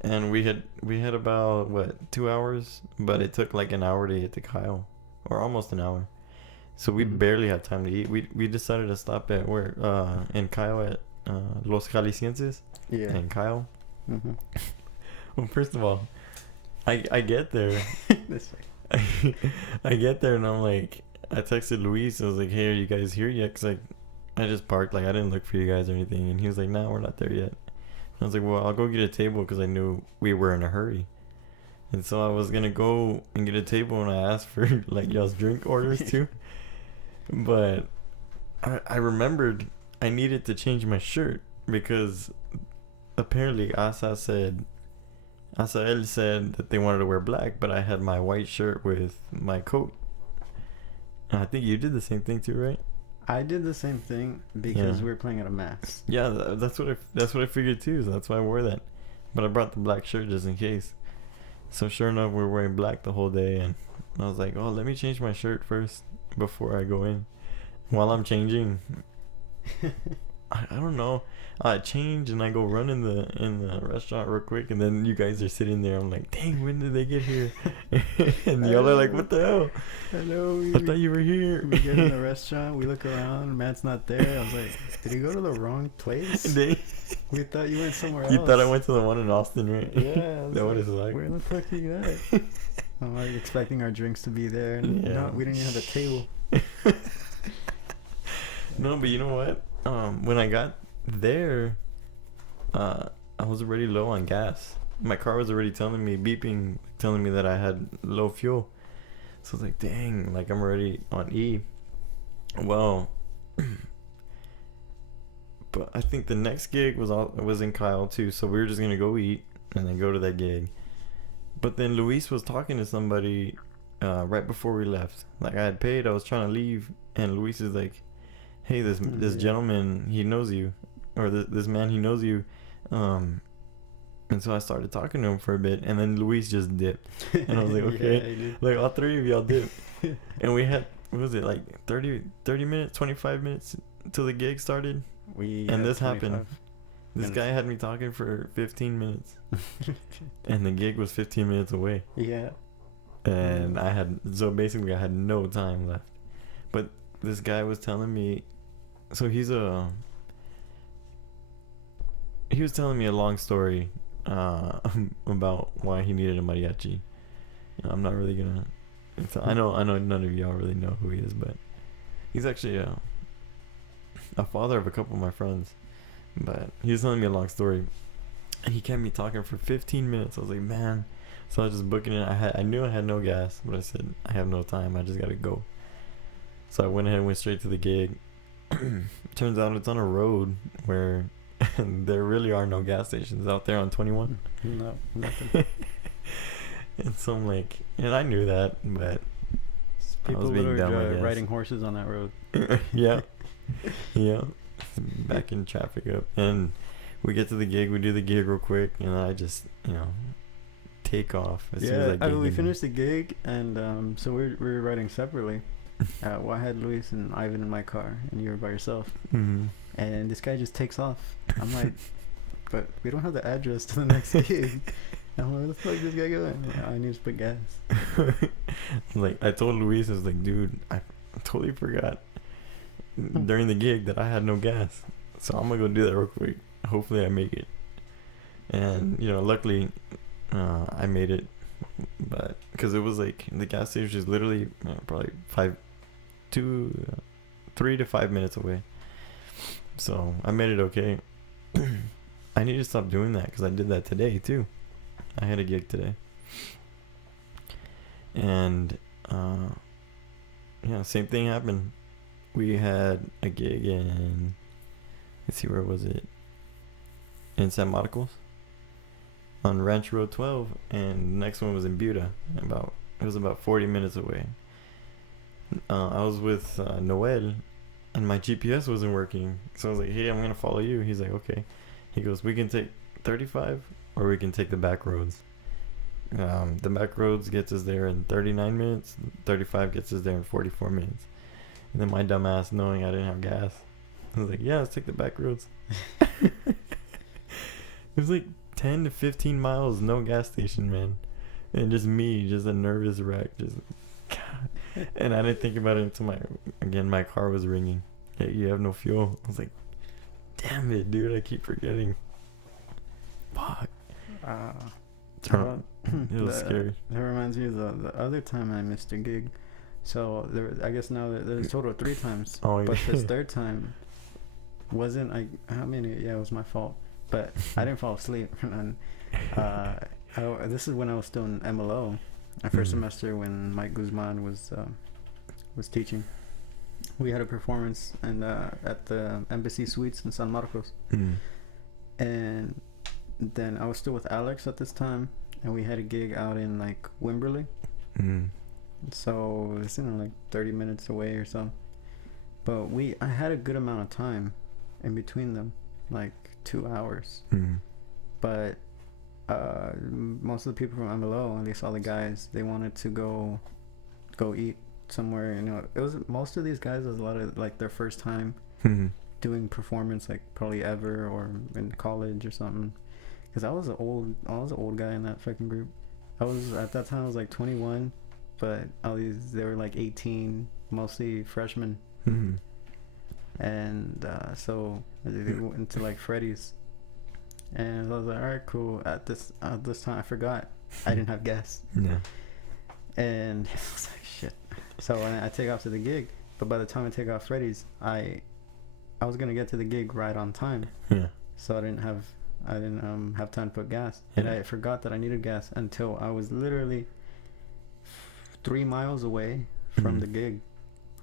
And we had about 2 hours, but it took like an hour to get to Kyle, or almost an hour. So we barely had time to eat. We decided to stop at in Kyle at Los Jaliscienses. Yeah. In Kyle. Mm-hmm. Well, first of all, I get there. I get there and I'm like, I texted Luis. I was like, hey, are you guys here yet? Cause I just parked. Like I didn't look for you guys or anything. And he was like, no, we're not there yet. I was like, well, I'll go get a table because I knew we were in a hurry. And so I was going to go and get a table, and I asked for, like, y'all's drink orders, too. But I remembered I needed to change my shirt because apparently Asael said that they wanted to wear black, but I had my white shirt with my coat. And I think you did the same thing, too, right? I did the same thing because we were playing at a mass. Yeah, that's what I figured too. So that's why I wore that. But I brought the black shirt just in case. So sure enough, we were wearing black the whole day, and I was like, "Oh, let me change my shirt first before I go in." While I'm changing, I don't know. I change and I go run in the restaurant real quick, and then you guys are sitting there. I'm like, dang, when did they get here? And y'all are like, what the hell? I thought you were here. We get in the restaurant, we look around, Matt's not there. I was like, did he go to the wrong place? We thought you went somewhere else. You thought I went to the one in Austin, right? Yeah. That what it's like. Where the fuck you at? I'm like expecting our drinks to be there, and no, we didn't even have a table. No, but you know what? When I got there, I was already low on gas. My car was already telling me that I had low fuel. So I was like, dang, like I'm already on E. Well, but I think the next gig was in Kyle too, so we were just gonna go eat and then go to that gig. But then Luis was talking to somebody right before we left. Like I had paid, I was trying to leave, and Luis is like, hey, this gentleman, he knows you, or this man, he knows you. And so I started talking to him for a bit, and then Luis just dipped. And I was like, okay. Yeah, like, all three of y'all dipped. And we had, what was it, like 30 minutes, 25 minutes till the gig started? And this happened. This guy had me talking for 15 minutes. And the gig was 15 minutes away. Yeah. And I had no time left. But this guy was telling me, so he was telling me a long story about why he needed a mariachi. I'm not really gonna. I know none of y'all really know who he is, but he's actually a father of a couple of my friends. But he was telling me a long story, and he kept me talking for 15 minutes. I was like, man. So I was just booking it. I knew I had no gas, but I said I have no time. I just gotta go. So I went ahead and went straight to the gig. Turns out it's on a road where there really are no gas stations out there on 21. No, nothing. And so I'm like, and I knew that, but people I was being dumb, I guess. Riding horses on that road. Yeah. Yeah. Back in traffic up. And we get to the gig, we do the gig real quick, and I just, take off as soon as we finished the gig, and so we're riding separately. Well, I had Luis and Ivan in my car, and you were by yourself. Mm-hmm. And this guy just takes off. I'm like, but we don't have the address to the next gig. I'm like, where the fuck is this guy going? Yeah, I need to put gas. Like, I told Luis, I was like, dude, I totally forgot during the gig that I had no gas. So I'm gonna go do that real quick. Hopefully I make it. And, you know, luckily, I made it. But, because it was like, the gas station is literally probably 3 to 5 minutes away. So I made it okay. I need to stop doing that because I did that today too. I had a gig today. And, yeah, same thing happened. We had a gig in, let's see, where was it? In San Marcos on Ranch Road 12, and the next one was in Buda. It was about 40 minutes away. I was with Noel, and my GPS wasn't working, so I was like, hey, I'm gonna follow you. He's like, okay. He goes, we can take 35 or we can take the back roads. The back roads gets us there in 39 minutes, 35 gets us there in 44 minutes. And then my dumb ass, knowing I didn't have gas, I was like, yeah, let's take the back roads. It was like 10 to 15 miles, no gas station, man. And just me, just a nervous wreck, just God. And I didn't think about it until my car was ringing. Hey, you have no fuel. I was like, damn it, dude, I keep forgetting. Fuck. It was scary. That reminds me of the other time I missed a gig. So I guess now there's a total of 3 times. Oh, but this third time wasn't yeah, it was my fault. But I didn't fall asleep. And this is when I was still in MLO, my first semester, when Mike Guzman was teaching. We had a performance at the Embassy Suites in San Marcos. And then I was still with Alex at this time, and we had a gig out in like Wimberley. So it's like 30 minutes away or so. But I had a good amount of time in between them, like 2 hours. But most of the people from MLO, at least all the guys, they wanted to go eat somewhere. You know, it was most of these guys was a lot of like their first time doing performance, like probably ever, or in college or something. Because I was an old guy in that fucking group. At that time I was like 21, but they were like 18, mostly freshmen. And so they went to like Freddy's, and I was like, all right, cool. At this time I forgot I didn't have gas. And I was like, shit. So when I take off to the gig, but by the time I take off Freddy's, I was gonna get to the gig right on time. So I didn't have time to put gas, and I forgot that I needed gas until I was literally 3 miles away from the gig,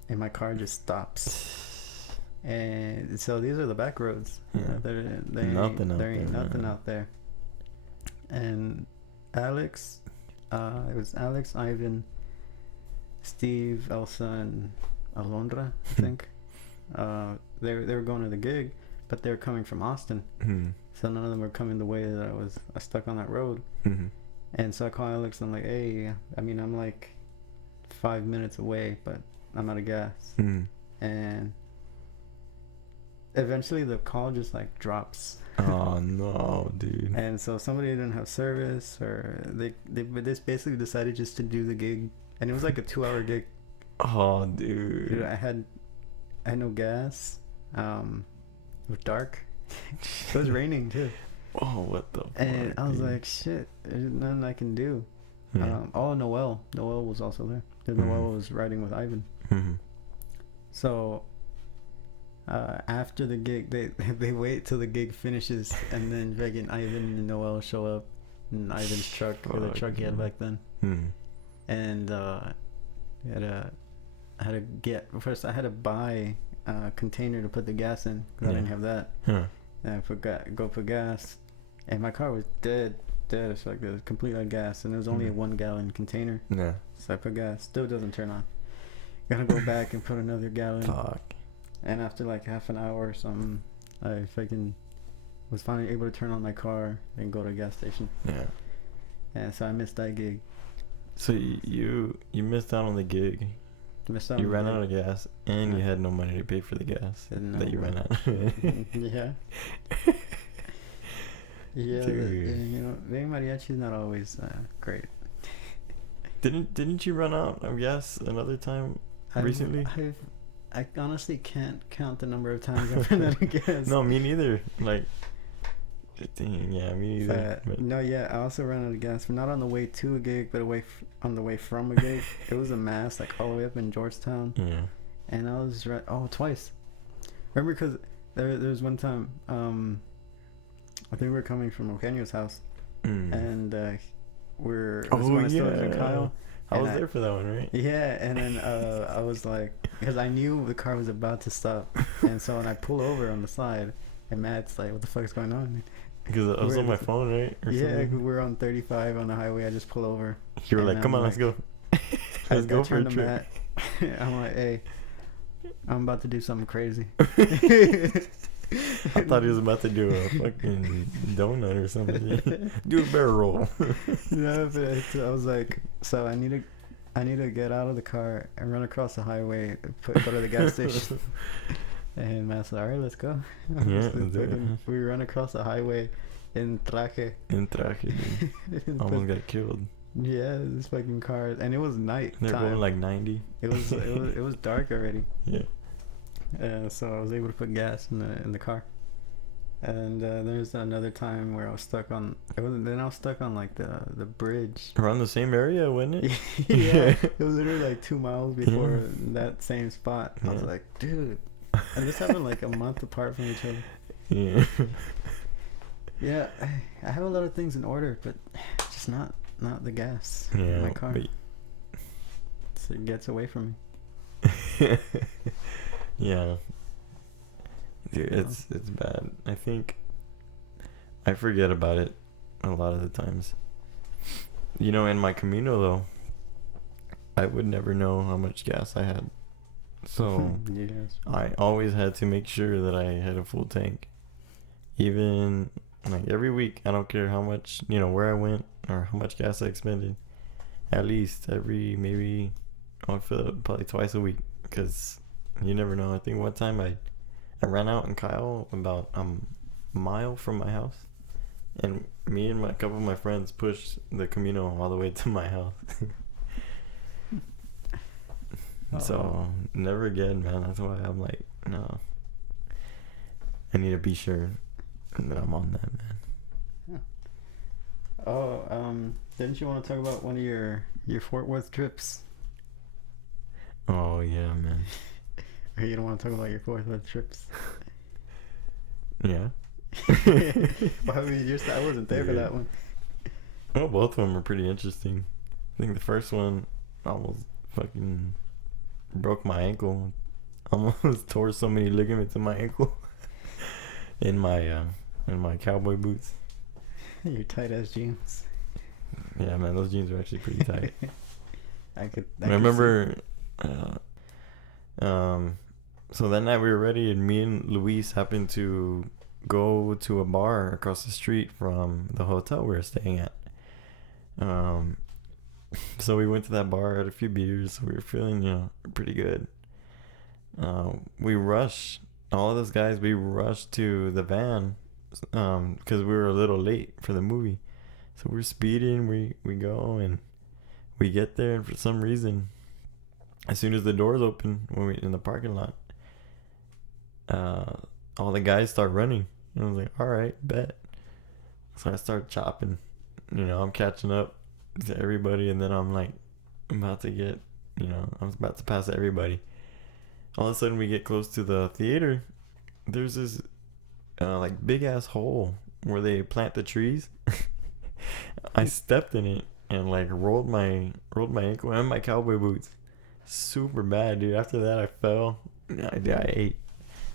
and my car just stops. And so these are the back roads. There ain't nothing out there. And Alex, it was Alex, Ivan, Steve, Elsa, and Alondra, I think. They were going to the gig, but they were coming from Austin. So none of them were coming the way that I was stuck on that road. And so I call Alex, and I'm like, hey, I mean, I'm like 5 minutes away, but I'm out of gas. And eventually the call just like drops. Oh no, dude. And so somebody didn't have service, or they basically decided just to do the gig, and it was like a 2-hour gig. Oh, dude. I had no gas. It was dark. It was raining too. Oh, what the fuck, and I was dude? like, shit, there's nothing I can do. Noel was also there. Noel was riding with Ivan. So after the gig, they wait till the gig finishes, and then Vegan, Ivan, and Noel show up in Ivan's truck, or the truck he had back then. And I had to buy a container to put the gas in, because I didn't have that. And I go put gas, and my car was dead. It's like it was completely out of gas, and it was only a 1-gallon container. So I put gas, still doesn't turn on. Gotta go back and put another gallon. Fuck. And after like half an hour or something, I fucking was finally able to turn on my car and go to a gas station. And so I missed that gig. So you missed out on the gig, Missed out You on ran the out of gas, and you Yeah. had no money to pay for the gas No that you ran way. out. Yeah. Yeah, Dude. you know, being mariachi is not always great. Didn't you run out of gas another time recently? I honestly can't count the number of times I've run out of gas. No, me neither. Like, dang, yeah, me neither. But no, yeah, I also ran out of gas, but not on the way to a gig, but on the way from a gig. It was a mass, like all the way up in Georgetown, Yeah. and I was twice. Remember, because there was one time, I think we were coming from Eugenio's house, and it was when I still lived in Kyle. I was And there for that one, right? Yeah, and then I was like, because I knew the car was about to stop, and so when I pull over on the side, and Matt's like, "What the fuck is going on?" Because I was on my phone, right? Or Yeah, something? we're on 35 on the highway. I just pull over. You were and like, "Come I'm on, let's like- go. I Let's go for a turned to trip." Matt. I'm like, "Hey, I'm about to do something crazy." I thought he was about to do a fucking donut or something. Do a barrel roll. No, but I was like, so I need to get out of the car and run across the highway, go to the gas station. And Matt's like, "All right, let's go." Yeah, So let's do it. we run across the highway in traje. In traje, dude. Almost got killed. Yeah, this fucking car, and it was night They're going time. like 90. It was dark already. Yeah. So I was able to put gas in the car. And there's another time where I was stuck on. I was stuck on like the bridge. Around the same area, wasn't it? Yeah, it was literally like 2 miles before that same spot. I was Yeah. like, dude, and this happened like a month apart from each other. Yeah. Yeah, I have a lot of things in order, but just not the gas in Yeah. my car. But So it gets away from me. yeah. Dude, Yeah. it's bad. I think I forget about it a lot of the times. You know, in my Camino though, I would never know how much gas I had. So Yes. I always had to make sure that I had a full tank. Even like every week, I don't care how much, where I went or how much gas I expended. At least maybe I'll fill it up probably twice a week, because you never know. I think one time I ran out in Kyle about a mile from my house, and me and a couple of my friends pushed the Camino all the way to my house. So never again, man. That's why I'm like, no, I need to be sure that I'm on that, man. Oh, didn't you want to talk about one of your Fort Worth trips? Oh yeah, man. Or you don't want to talk about your Fort Worth trips? Yeah. Well, I mean, I wasn't there for that one. Well, both of them are pretty interesting. I think the first one almost fucking broke my ankle. Almost tore so many ligaments in my ankle. in my cowboy boots. Your tight ass jeans. Yeah, man, those jeans are actually pretty tight. I remember. So that night we were ready, and me and Luis happened to go to a bar across the street from the hotel we were staying at. So we went to that bar, had a few beers. We were feeling, pretty good. We rushed, all of those guys, we rushed to the van, because we were a little late for the movie. So we're speeding, we go, and we get there, and for some reason, as soon as the doors open when we're in the parking lot, all the guys start running. And I was like, all right, bet. So I start chopping. I'm catching up to everybody, and then I'm like, I'm about to pass everybody. All of a sudden, we get close to the theater. There's this like big ass hole where they plant the trees. I stepped in it and like rolled my ankle and my cowboy boots. Super bad, dude. After that, I fell. I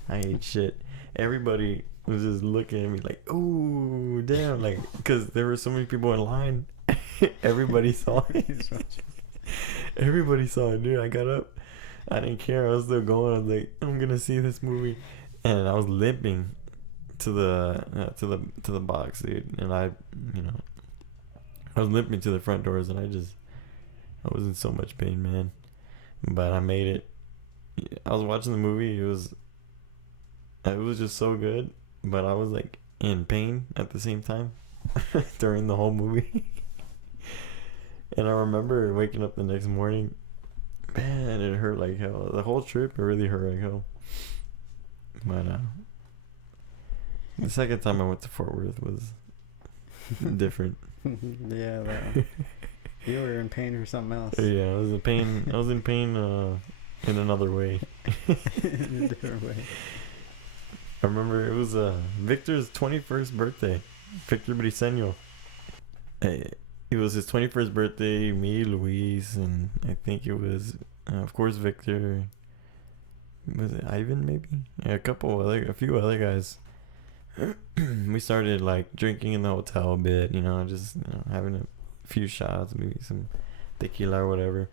ate shit. Everybody was just looking at me like, "Oh, damn!" Like, because there were so many people in line. Everybody saw it. Everybody saw it, dude. I got up. I didn't care. I was still going. I was like, "I'm gonna see this movie," and I was limping to the box, dude. And I was limping to the front doors, and I was in so much pain, man. but I made it. I was watching the movie. It was just so good, but I was like in pain at the same time during the whole movie. And I remember waking up the next morning. Man, it hurt like hell. The whole trip, it really hurt like hell. But the second time I went to Fort Worth was different. Yeah, you were in pain or something else. Yeah, I was in pain. I was in pain in another way. In a different way. I remember it was Victor's 21st birthday. Victor Briseño. It was his 21st birthday. Me, Luis, and I think it was, of course, Victor. Was it Ivan? Maybe. Yeah, a few other guys. We started like drinking in the hotel a bit. Just having a few shots, maybe some tequila or whatever.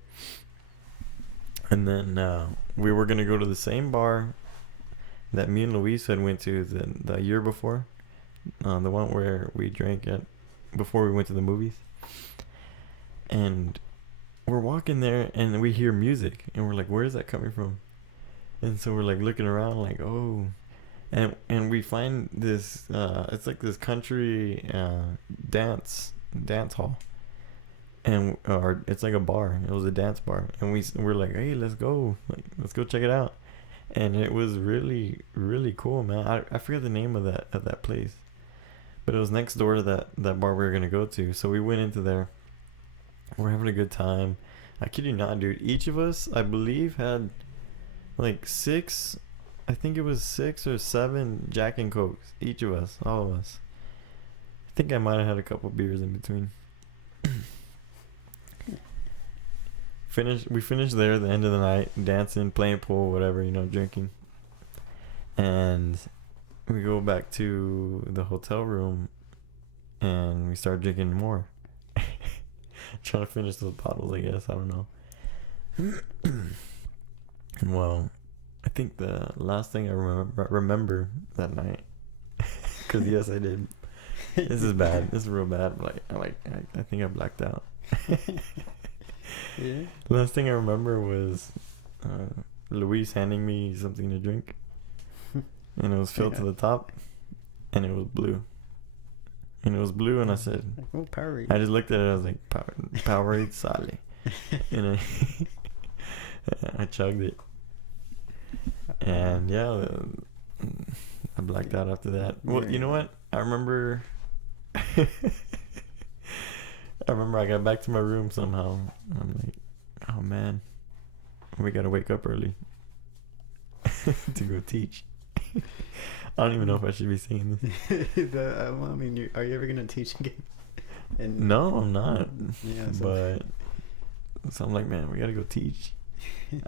And then we were gonna go to the same bar that me and Luis had went to the year before, the one where we drank at before we went to the movies. And we're walking there and we hear music and we're like, where is that coming from? And so we're like looking around like, oh, and we find this it's like this country dance hall, and or it's like a bar. It was a dance bar, and we're like, hey, let's go check it out. And it was really, really cool, man. I forget the name of that place, but it was next door to that bar we were gonna go to. So we went into there. We're having a good time. I kid you not, dude. Each of us, I believe, had like 6 or 7 Jack and Cokes. Each of us, all of us. I think I might have had a couple beers in between. We finished there at the end of the night, dancing, playing pool, whatever, drinking. And we go back to the hotel room and we start drinking more. Trying to finish those bottles, I guess. I don't know. Well, I think the last thing I remember that night, because yes, I did. This is bad. This is real bad. I think I blacked out. Yeah. Last thing I remember was Luis handing me something to drink, and it was filled to the top, and it was blue. And I said, oh, Powerade. I just looked at it. I was like, Powerade Sale, and I chugged it. And yeah, I blacked out after that. Well, you know what? I remember I got back to my room somehow. I'm like, oh man, we gotta wake up early to go teach. I don't even know if I should be saying this. Well, I mean, are you ever gonna teach again? No, I'm not. Yeah, so I'm like, man, we gotta go teach.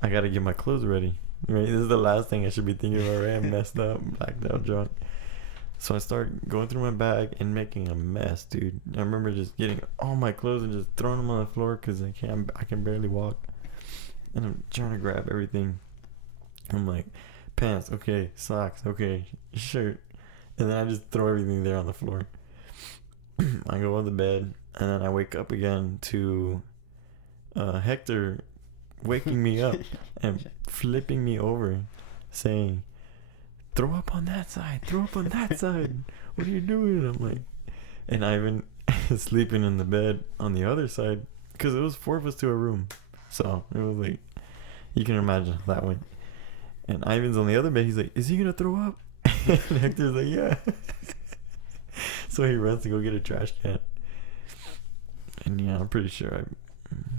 I gotta get my clothes ready. Right, this is the last thing I should be thinking about. Right, I'm messed up, blacked out, drunk. So I start going through my bag and making a mess, dude. I remember just getting all my clothes and just throwing them on the floor because I can barely walk. And I'm trying to grab everything. I'm like, pants, okay, socks, okay, shirt. And then I just throw everything there on the floor. I go on the bed and then I wake up again to Hector waking me up and flipping me over saying, throw up on that side, what are you doing? I'm like, and Ivan sleeping in the bed on the other side because it was 4 of us to a room, so it was like, you can imagine how that went. And Ivan's on the other bed. He's like, is he gonna throw up? And Hector's like, yeah. So he runs to go get a trash can, and yeah, I'm pretty sure I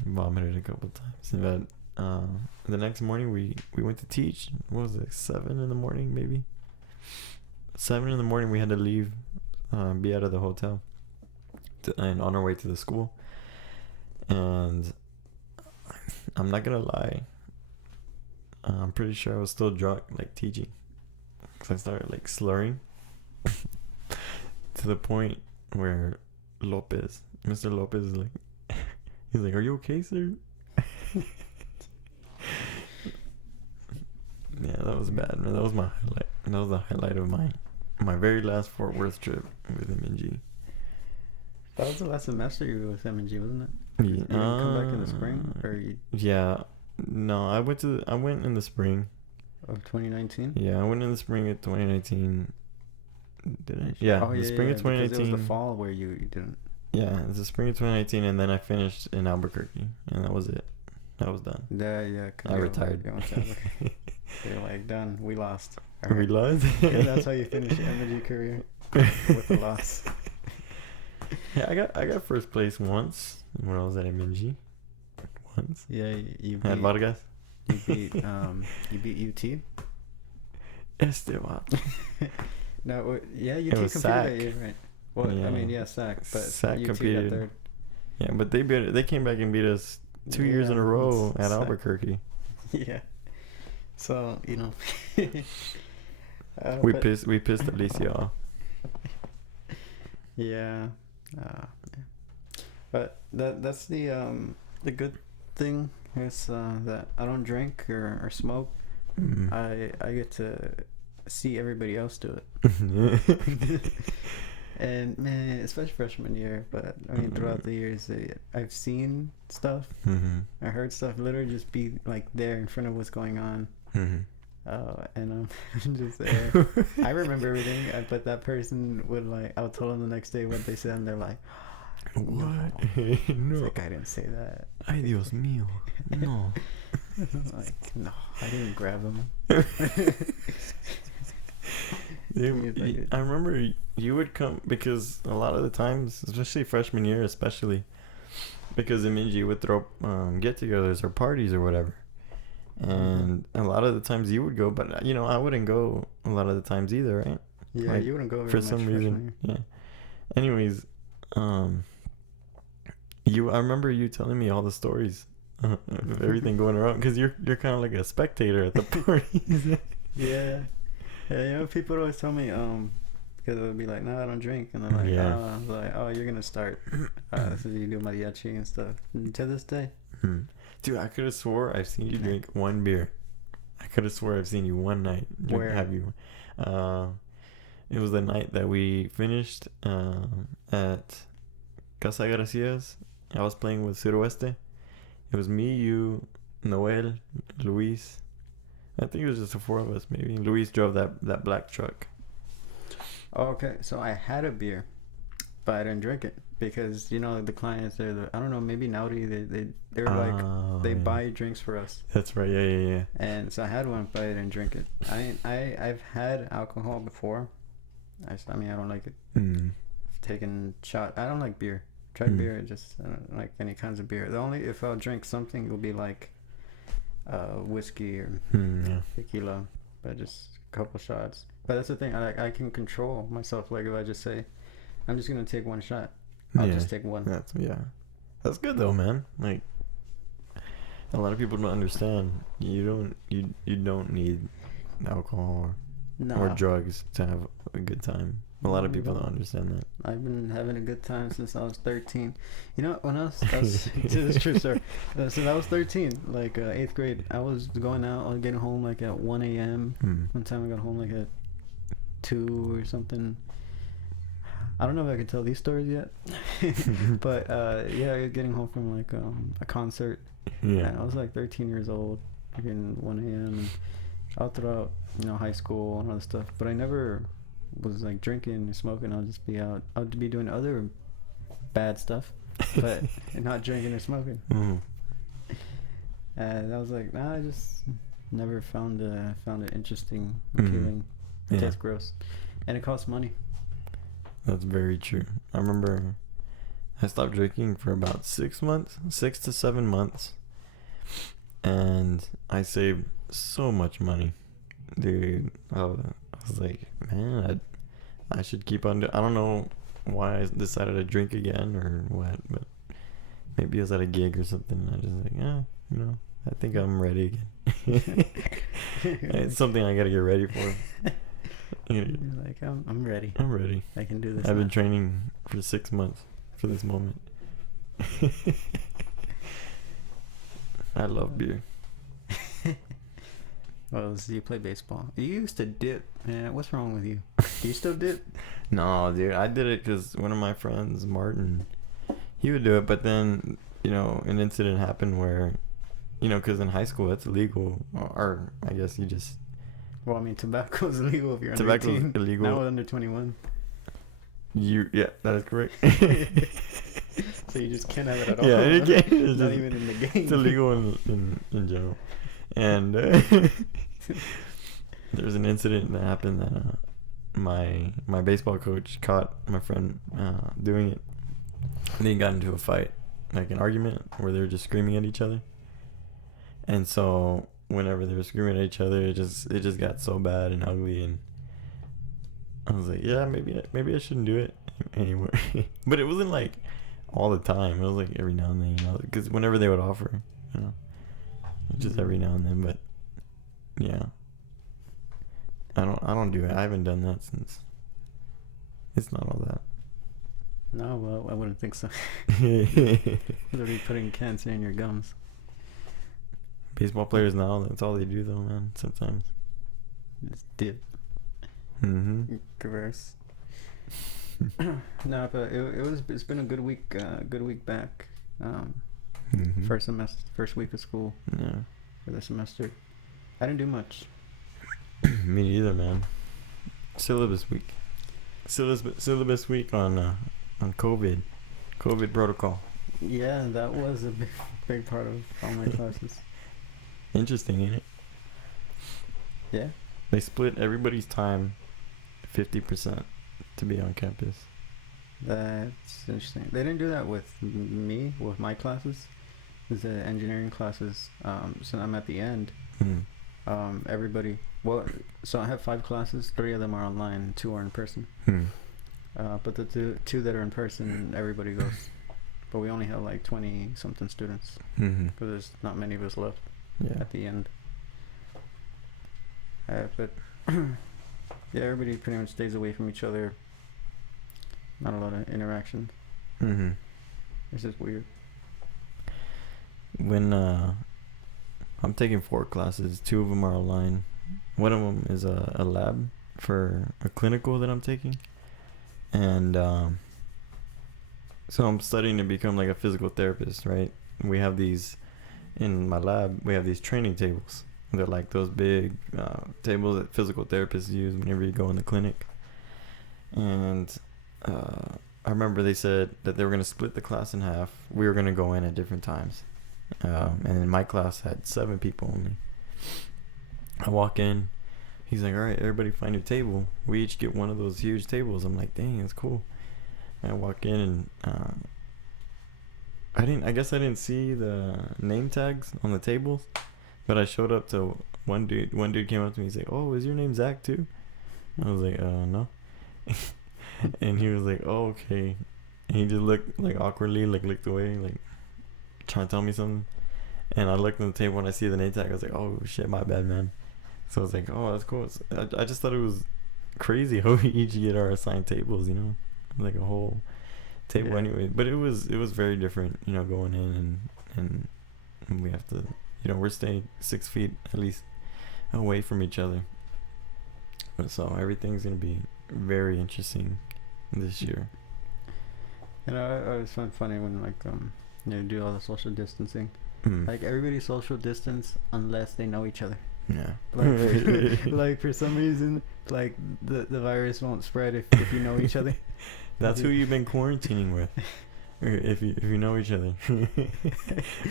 vomited a couple times. But the next morning we went to teach. What was it, 7 in the morning maybe? 7 in the morning we had to leave, be out of the hotel, and on our way to the school. And I'm not gonna lie, I'm pretty sure I was still drunk, like teaching, because I started like slurring to the point where Mr. Lopez is like, he's like, are you okay, sir? Yeah, that was bad, man. That was my highlight. That was the highlight of my very last Fort Worth trip with M&G. That was the last semester you were with M&G, wasn't it? Yeah. You didn't come back in the spring, or you? Yeah, No, I went in the spring. Of 2019. Yeah, I went in the spring of 2019. Did I? Yeah, Oh the yeah, spring yeah, of 2019. because it was the fall where you didn't. Yeah, it's the spring of 2019, and then I finished in Albuquerque, and that was it. That was done. Yeah. I retired. They're like done. We lost. We lost. Yeah, that's how you finish your MG career with a loss. Yeah, I got first place once when I was at MNG. Once. Yeah, you At beat. Vargas. You beat UT. Esteban. No, yeah, UT It was competed SAC. that year, right? Well, Yeah. I mean, yeah, SAC, but SAC UT competed. got third. Yeah, but they came back and beat us 2 years in a Yeah, row it's at SAC. Albuquerque. Yeah. So We but- pissed Alicia off. Yeah. Yeah. But that's the good thing is that I don't drink or smoke. Mm. I get to see everybody else do it. And man, especially freshman year, but I mean throughout the years, I've seen stuff, Mhm. I heard stuff, literally just be like there in front of what's going on, Mhm. and I'm just there. I remember everything, but that person would like, I'll tell them the next day what they said, and they're like, What? It's No. like I didn't say that. Ay, Dios mío. No. Like, no, I didn't grab him. I remember you would come because a lot of the times, especially freshman year, because Minji would throw get-togethers or parties or whatever, and a lot of the times you would go, but I wouldn't go a lot of the times either, right? Yeah, Like, you wouldn't go very for much some freshman reason. year. Yeah. Anyways, I remember you telling me all the stories of everything going around because you're kind of like a spectator at the parties. Yeah. Yeah, people would always tell me, because it would be like, no, I don't drink. And they're like, Yeah. I was like, oh, you're going to start. So you do mariachi and stuff. And to this day. Dude, I could have swore I've seen you drink one beer. I could have swore I've seen you one night. Where? Have you? It was the night that we finished at Casa Gracias. I was playing with Suroeste. It was me, you, Noel, Luis. I think it was just the four of us, maybe. Luis drove that black truck. Oh, okay. So I had a beer, but I didn't drink it because, the clients, I don't know, maybe Naudi, they're like, they buy drinks for us. That's right. Yeah. And so I had one, but I didn't drink it. I've had alcohol before. I don't like it. Mm. I've taken shot. I don't like beer. Tried beer. I don't like any kinds of beer. The only, if I'll drink something, it'll be like whiskey or Yeah. tequila, but just a couple shots. But that's the thing. I can control myself. Like if I just say, I'm just gonna take one shot, I'll just take one. That's good though, man. Like a lot of people don't understand. You don't need alcohol or drugs to have a good time. A lot of people don't understand that. I've been having a good time since I was 13. When I was this is true, sir. Since I was 13, like 8th grade, I was going out. I was getting home like at 1 a.m. One time I got home like at 2 or something. I don't know if I can tell these stories yet, but yeah, I was getting home from like a concert. Yeah. And I was like 13 years old, again 1 a.m. and all throughout high school and all this stuff. But I never was like drinking or smoking. I'll just be out. I'll be doing other bad stuff, but not drinking or smoking. And I was like, nah, I just never found it interesting, appealing. It tastes gross, and it costs money. That's very true. I remember I stopped drinking for about 6 to 7 months, and I saved so much money, dude. I was like, man, I should keep on. I don't know why I decided to drink again or what, but maybe I was at a gig or something. I just like, I think I'm ready again. It's something I gotta get ready for. You're like, I'm ready. I'm ready. I can do this. I've been training for 6 months for this moment. I love beer. Well, so you play baseball. You used to dip. Man, what's wrong with you? Do you still dip? No, dude. I did it because one of my friends, Martin, he would do it. But then, an incident happened where you know, because in high school that's illegal, or I guess you just Well, I mean, tobacco is illegal if you're under tobacco's 18. illegal. Now under 21. Yeah, that is correct. So you just can't have it at all. Yeah, you can't. Not Just- even in the game. It's illegal in general. And there's an incident that happened that my baseball coach caught my friend doing it. And they got into a fight, like an argument where they were just screaming at each other. And so whenever they were screaming at each other, it just got so bad and ugly, and I was like, yeah, maybe I shouldn't do it anymore. But it wasn't like all the time. It was like every now and then, you know, because whenever they would offer, you know, just every now and then. But yeah, I don't do it. I haven't done that since. It's not all that. No, well, I wouldn't think so. Literally putting cancer in your gums. Baseball players now, that's all they do though, man. Sometimes. Just dip. Mm-hmm. Gross. No, but it's been a good week. Good week back. Mm-hmm. First week of school Yeah. for the semester. I didn't do much. Me neither, man. Syllabus week on COVID protocol. Yeah, that was a big part of all my classes. Interesting, ain't it? Yeah. They split everybody's time 50% to be on campus. That's interesting. They didn't do that with me, with my classes. It's the engineering classes. So I'm at the end. Hmm. Everybody. Well, so I have 5 classes. 3 of them are online. 2 are in person. Hmm. But the two that are in person, everybody goes. But we only have like 20 something students Mm-hmm. because there's not many of us left Yeah. at the end. But yeah, everybody pretty much stays away from each other. Not a lot of interaction. Mm-hmm. It's just weird. When I'm taking 4 classes, 2 of them are online. One of them is a lab for a clinical that I'm taking, and so I'm studying to become like a physical therapist, right? We have these in my lab. We have these training tables. They're like those big tables that physical therapists use whenever you go in the clinic. And I remember they said that they were going to split the class in half. We were going to go in at different times. And then my class had 7 people only. I walk in. He's like, all right, everybody find your table. We each get one of those huge tables. I'm like, dang, that's cool. And I walk in and I guess I didn't see the name tags on the tables, but I showed up to one dude. One dude came up to me. He's like, oh, is your name Zach too? I was like, no. And he was like, oh, okay. And he just looked like awkwardly, like looked away, like trying to tell me something. And I looked on the table and I see the name tag. I was like, oh shit, my bad, man. So I was like, oh, that's cool. I just thought it was crazy how we each get our assigned tables, you know, like a whole table. Yeah. Anyway. But it was very different, you know, going in and we have to, you know, we're staying 6 feet at least away from each other. But so everything's gonna be very interesting this year. You know, I always find funny when like you do all the social distancing. Mm. Like everybody social distance unless they know each other. Yeah. Like for some reason, like the virus won't spread if you know each other. That's who you've been quarantining with. Or if you know each other.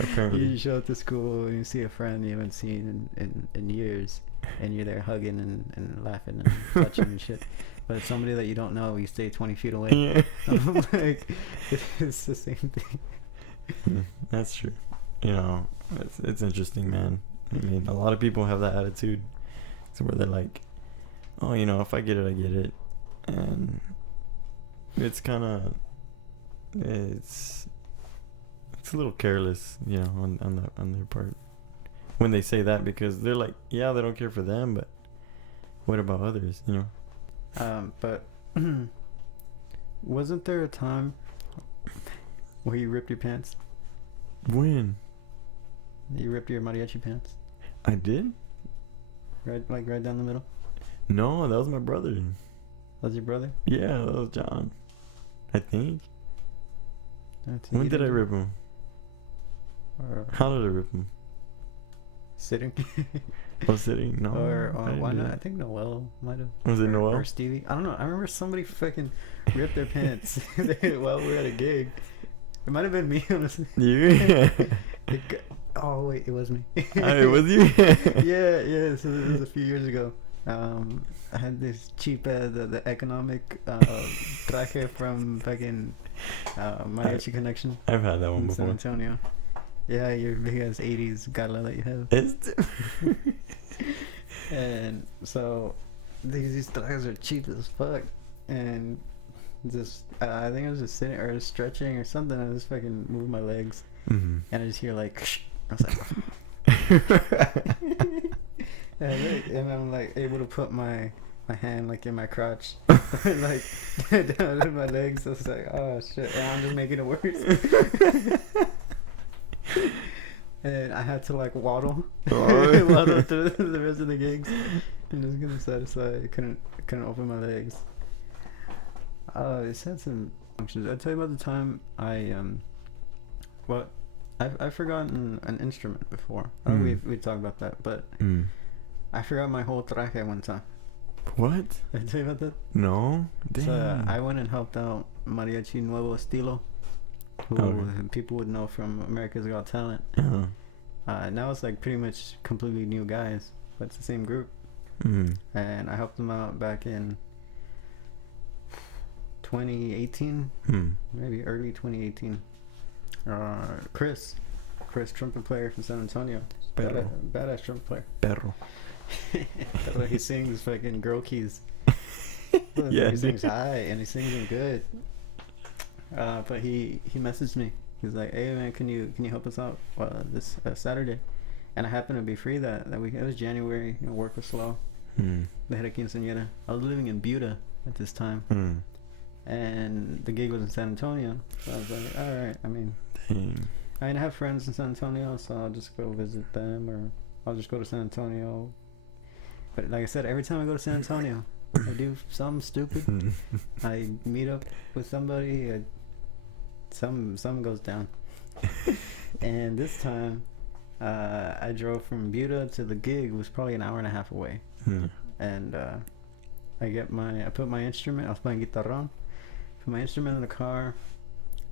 Apparently. You show up to school and you see a friend you haven't seen in years, and you're there hugging and laughing and touching and shit. But it's somebody that you don't know, you stay 20 feet away. Yeah. Like, it's the same thing. That's true. You know, it's interesting, man. I mean, a lot of people have that attitude, so where they're like, "Oh, you know, if I get it, I get it," and it's kind of it's a little careless, you know, on their part when they say that, because they're like, yeah, they don't care for them, but what about others, you know? But wasn't there a time where you ripped your pants? When? You ripped your mariachi pants? I did? Right down the middle? No, that was my brother. Was your brother? Yeah, that was John. I think. That's When did I eating? rip him? Or How did I rip him? Sitting. Was sitting? No. Or I didn't why do not? that. I think Noel might have. Was it or Noel? Stevie? I don't know. I remember somebody fucking ripped their pants while we were at a gig. It might have been me, honestly. You? Oh wait, it was me. It was you? Yeah. So it was a few years ago. I had this cheap the economic traje from fucking Mariachi Connection I've had that one in San before. Antonio. Yeah, your big ass 80s gala that you have. It's And so these trajes are cheap as fuck. And just I think I was just sitting or stretching or something. I just fucking moved my legs, and I just hear like, I was like, and I'm like able to put my hand like in my crotch, like down in my legs. I was like, oh shit, and I'm just making it worse. And I had to like waddle through the rest of the gigs, and just getting satisfied. I couldn't open my legs. It's had some functions. I'll tell you about the time I've forgotten an instrument before. I know we talked about that, but I forgot my whole traje one time. What? Did I tell you about that? No. Damn. So I went and helped out Mariachi Nuevo Estilo, who people would know from America's Got Talent. Now it's like pretty much completely new guys, but it's the same group. And I helped them out back in 2018, maybe early 2018. Chris, trumpet player from San Antonio, badass trumpet player. Perro. He sings fucking girl keys. Yeah, he sings high and he sings them good. But he messaged me. He's like, "Hey man, can you help us out this Saturday?" And I happened to be free that week. It was January. Work was slow. They had a quinceañera. I was living in Buda at this time, and the gig was in San Antonio. So I was like, all right. I mean, I didn't have friends in San Antonio, so I'll just go visit them, or I'll just go to San Antonio. But like I said, every time I go to San Antonio, I do something stupid. I meet up with somebody. Something goes down. And this time, I drove from Buda to the gig. It was probably an hour and a half away. And I put my instrument. I was playing guitarrón. Put my instrument in the car.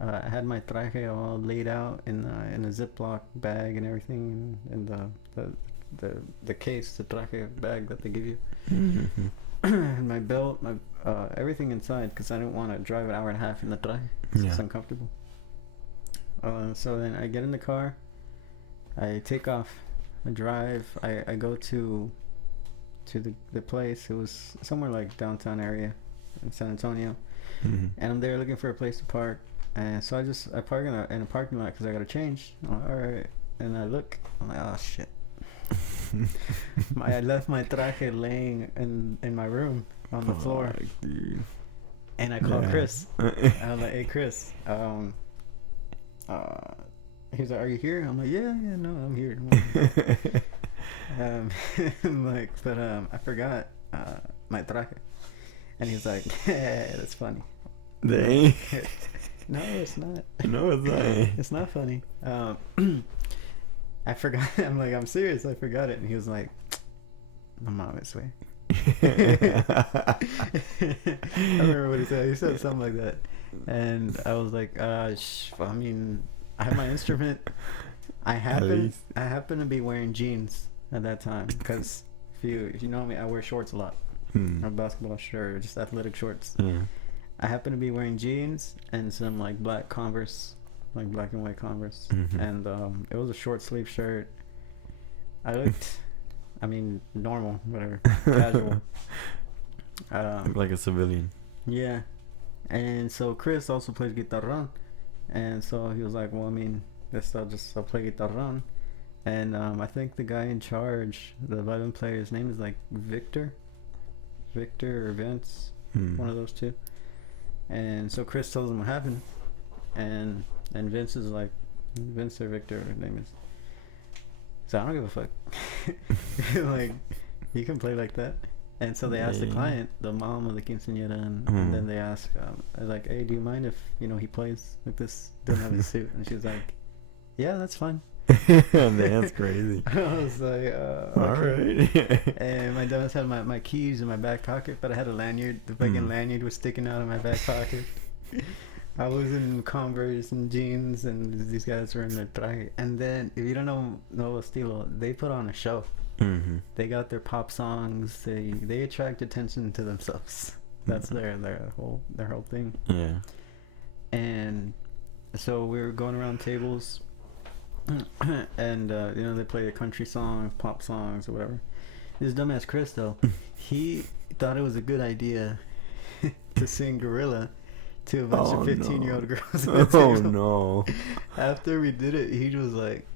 I had my traje all laid out in a Ziploc bag and everything, in the case, the traje bag that they give you. And my belt, my everything inside, because I didn't want to drive an hour and a half in the traje. It's uncomfortable. So then I get in the car. I take off. I drive. I go to the place. It was somewhere like downtown area in San Antonio. And I'm there looking for a place to park. And so I park in a parking lot because I got to change. I'm like, all right. And I look. I'm like, oh shit. I left my traje laying in my room on the floor. Dude. And I called Chris. I'm like, hey Chris. He's like, are you here? I'm like, yeah, no, I'm here. I'm like, but I forgot my traje. And he's like, yeah, that's funny. Dang. No, it's not. No, it's not. It's not funny. I forgot. I'm like, I'm serious. I forgot it. And he was like, my mom is way. I remember what he said. He said something like that. And I was like, I mean, I have my instrument. I happen to be wearing jeans at that time because if you know me, I wear shorts a lot. A basketball shirt or just athletic shorts. I happen to be wearing jeans and some like black Converse, like black and white Converse. And it was a short sleeve shirt. I looked, I mean, normal, whatever, casual. Look like a civilian. Yeah. And so Chris also plays guitarrón. And so he was like, well, I mean, I'll play guitarrón. And I think the guy in charge, the violin player, his name is like Victor or Vince, one of those two. And so Chris tells him what happened. And Vince is like, Vince or Victor, his name is. So I don't give a fuck. Like, you can play like that. And so they asked the client, the mom of the quinceañera, and then they asked, like, hey, do you mind if, he plays like this, doesn't have his suit? And she was like, yeah, that's fine. That's crazy. I was like, All okay. right. And my dumbass had my keys in my back pocket, but I had a lanyard. The fucking lanyard was sticking out of my back pocket. I was in Converse and jeans, and these guys were in their traje. And then, if you don't know Nuevo Estilo, they put on a show. Mm-hmm. They got their pop songs. They attract attention to themselves. That's their whole thing. Yeah. And so we were going around tables, and they play the country songs, pop songs, or whatever. This dumbass Chris, though, he thought it was a good idea to sing Gorilla to a bunch of 15-year-old girls. Oh no! After we did it, he was like,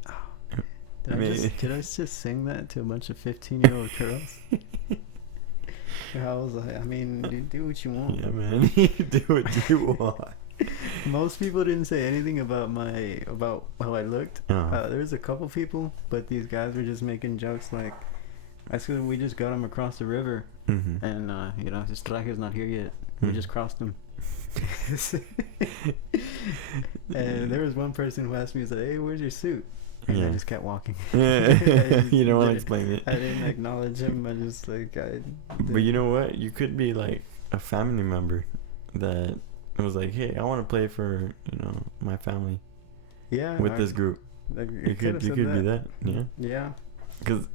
did I just sing that to a bunch of 15-year-old girls? I was like, I mean, do what you want. Yeah, man. You do what you want. Most people didn't say anything about how I looked. There was a couple people, but these guys were just making jokes like, I said we just got him across the river, and his traje is not here yet. We just crossed him. And there was one person who asked me, he's like, hey, where's your suit? And I just kept walking. You don't want to explain it. I didn't acknowledge him. I just But you know what? You could be like a family member that was like, hey, I want to play for my family. Yeah. With this group. You could be that. Yeah. Yeah. Because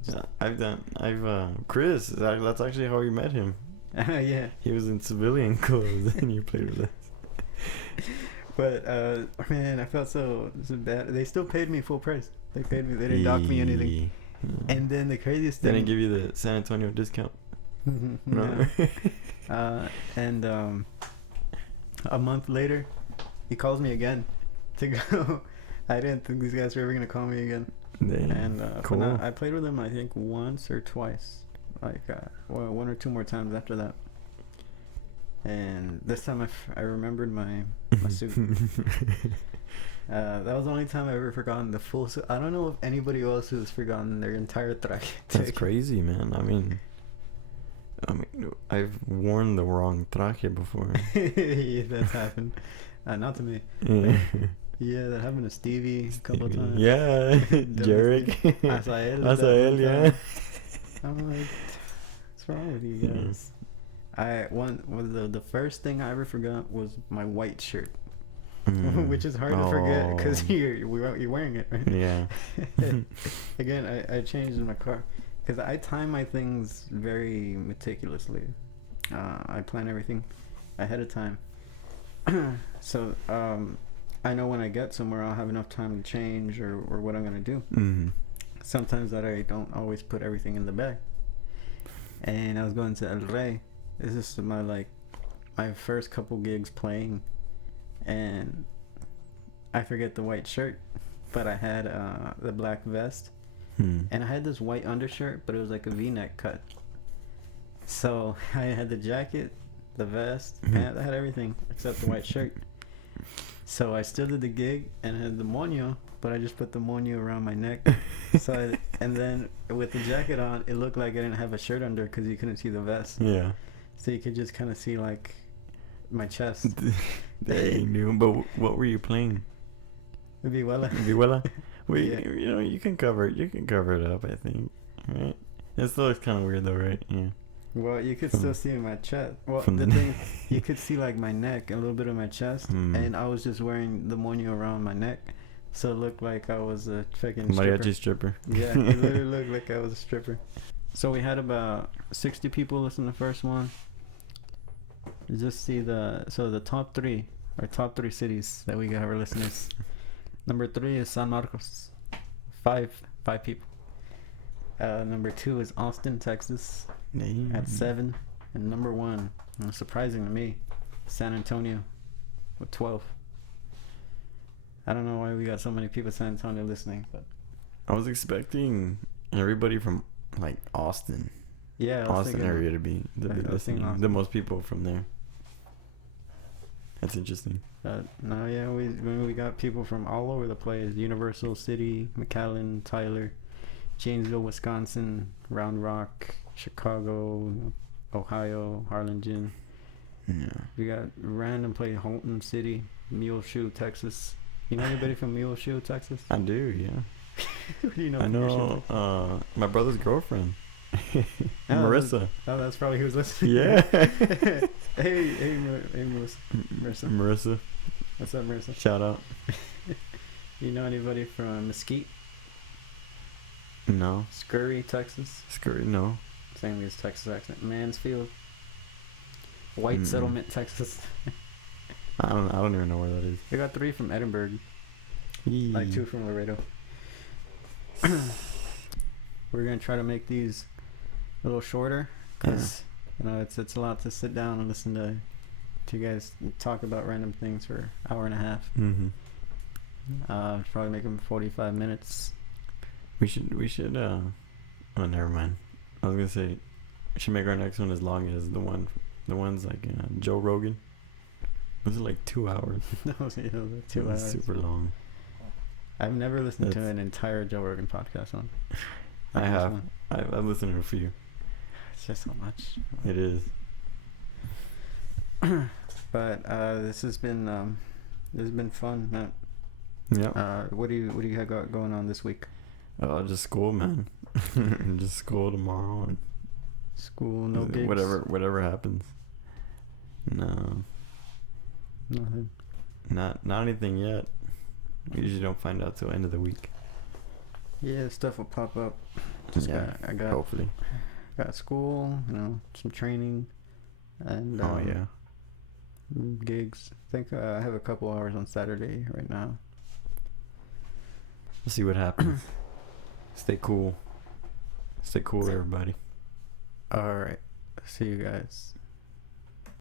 Chris. That's actually how we met him. Yeah. He was in civilian clothes and you played with us. But man, I felt so bad. They still paid me full price. They paid me. They didn't dock me anything. And then the craziest thing. They didn't give you the San Antonio discount. No. And a month later, he calls me again to go. I didn't think these guys were ever gonna call me again. Damn. And cool. I played with them, I think, once or twice. Like one or two more times after that. And this time I remembered my suit. That was the only time I ever forgotten the full suit. I don't know if anybody else has forgotten their entire traje. That's crazy, man. I mean, I've worn the wrong traje before. Yeah, that's happened. Not to me. Yeah, that happened to Stevie a couple times. Yeah, Jarek. Asael, yeah. I'm like, what's wrong with you guys? The first thing I ever forgot was my white shirt, which is hard to forget because you're wearing it, right? Yeah. Again, I changed in my car because I time my things very meticulously. I plan everything ahead of time, so I know when I get somewhere I'll have enough time to change or what I'm gonna do. Sometimes that I don't always put everything in the bag. And I was going to El Rey. This is my first couple gigs playing, and I forget the white shirt, but I had the black vest, and I had this white undershirt, but it was like a V-neck cut. So I had the jacket, the vest, pants, I had everything except the white shirt. So I still did the gig and I had the moño, but I just put the moño around my neck. And then with the jacket on, it looked like I didn't have a shirt under because you couldn't see the vest. Yeah. So you could just kind of see like my chest. Dang, but what were you playing? Vihuela. Well, Yeah. you can cover it up, I think. Right? It still looks kind of weird though, right? Yeah. Well, you could still see my chest. Well, the thing, you could see like my neck, a little bit of my chest, and I was just wearing the moño around my neck, so it looked like I was a fucking mariachi stripper. Yeah, it literally looked like I was a stripper. So we had about 60 people listen to the first one. Just see the top three cities that we got our listeners. Number 3 is San Marcos, five people. Number 2 is Austin, Texas, at 7, and number 1, surprising to me, San Antonio, with 12. I don't know why we got so many people in San Antonio listening, but I was expecting everybody from like Austin. Yeah, Austin area to be listening. The most people from there. That's interesting. No, yeah, we got people from all over the place: Universal City, McAllen, Tyler, Janesville, Wisconsin, Round Rock, Chicago, Ohio, Harlingen. Yeah. We got random place: Holton City, Muleshoe, Texas. You know anybody from Muleshoe, Texas? I do, yeah. Who do you know? I from your know my brother's girlfriend, Oh, Marissa. that's probably who's listening. Yeah. hey, Marissa. Marissa. What's up, Marissa? Shout out. You know anybody from Mesquite, No. Scurry, Texas? Scurry. No. Same as Texas accent. Mansfield, White Settlement, Texas. I don't even know where that is. We got 3 from Edinburgh, like 2 from Laredo. We're gonna try to make these a little shorter, cause you know it's a lot to sit down and listen to you guys talk about random things for an hour and a half. Mm-hmm. Probably make them 45 minutes. We should. Oh, never mind. I was gonna say, we should make our next one as long as the ones like Joe Rogan. Was it like 2 hours? No, it was 2 hours. Super long. I've never listened to an entire Joe Rogan podcast one. I have. I've listened to a few. It's just so much. It is. But this has been fun, Matt. Yeah. What do you have going on this week? Just school, man. Just school tomorrow and School, no gigs. Whatever happens. No. Nothing. Not anything yet. We usually don't find out till end of the week. Yeah, stuff will pop up. I got hopefully. Got school, you know, some training, and gigs. I think I have a couple hours on Saturday right now. We'll see what happens. Stay cool. Stay cool, everybody. All right. See you guys.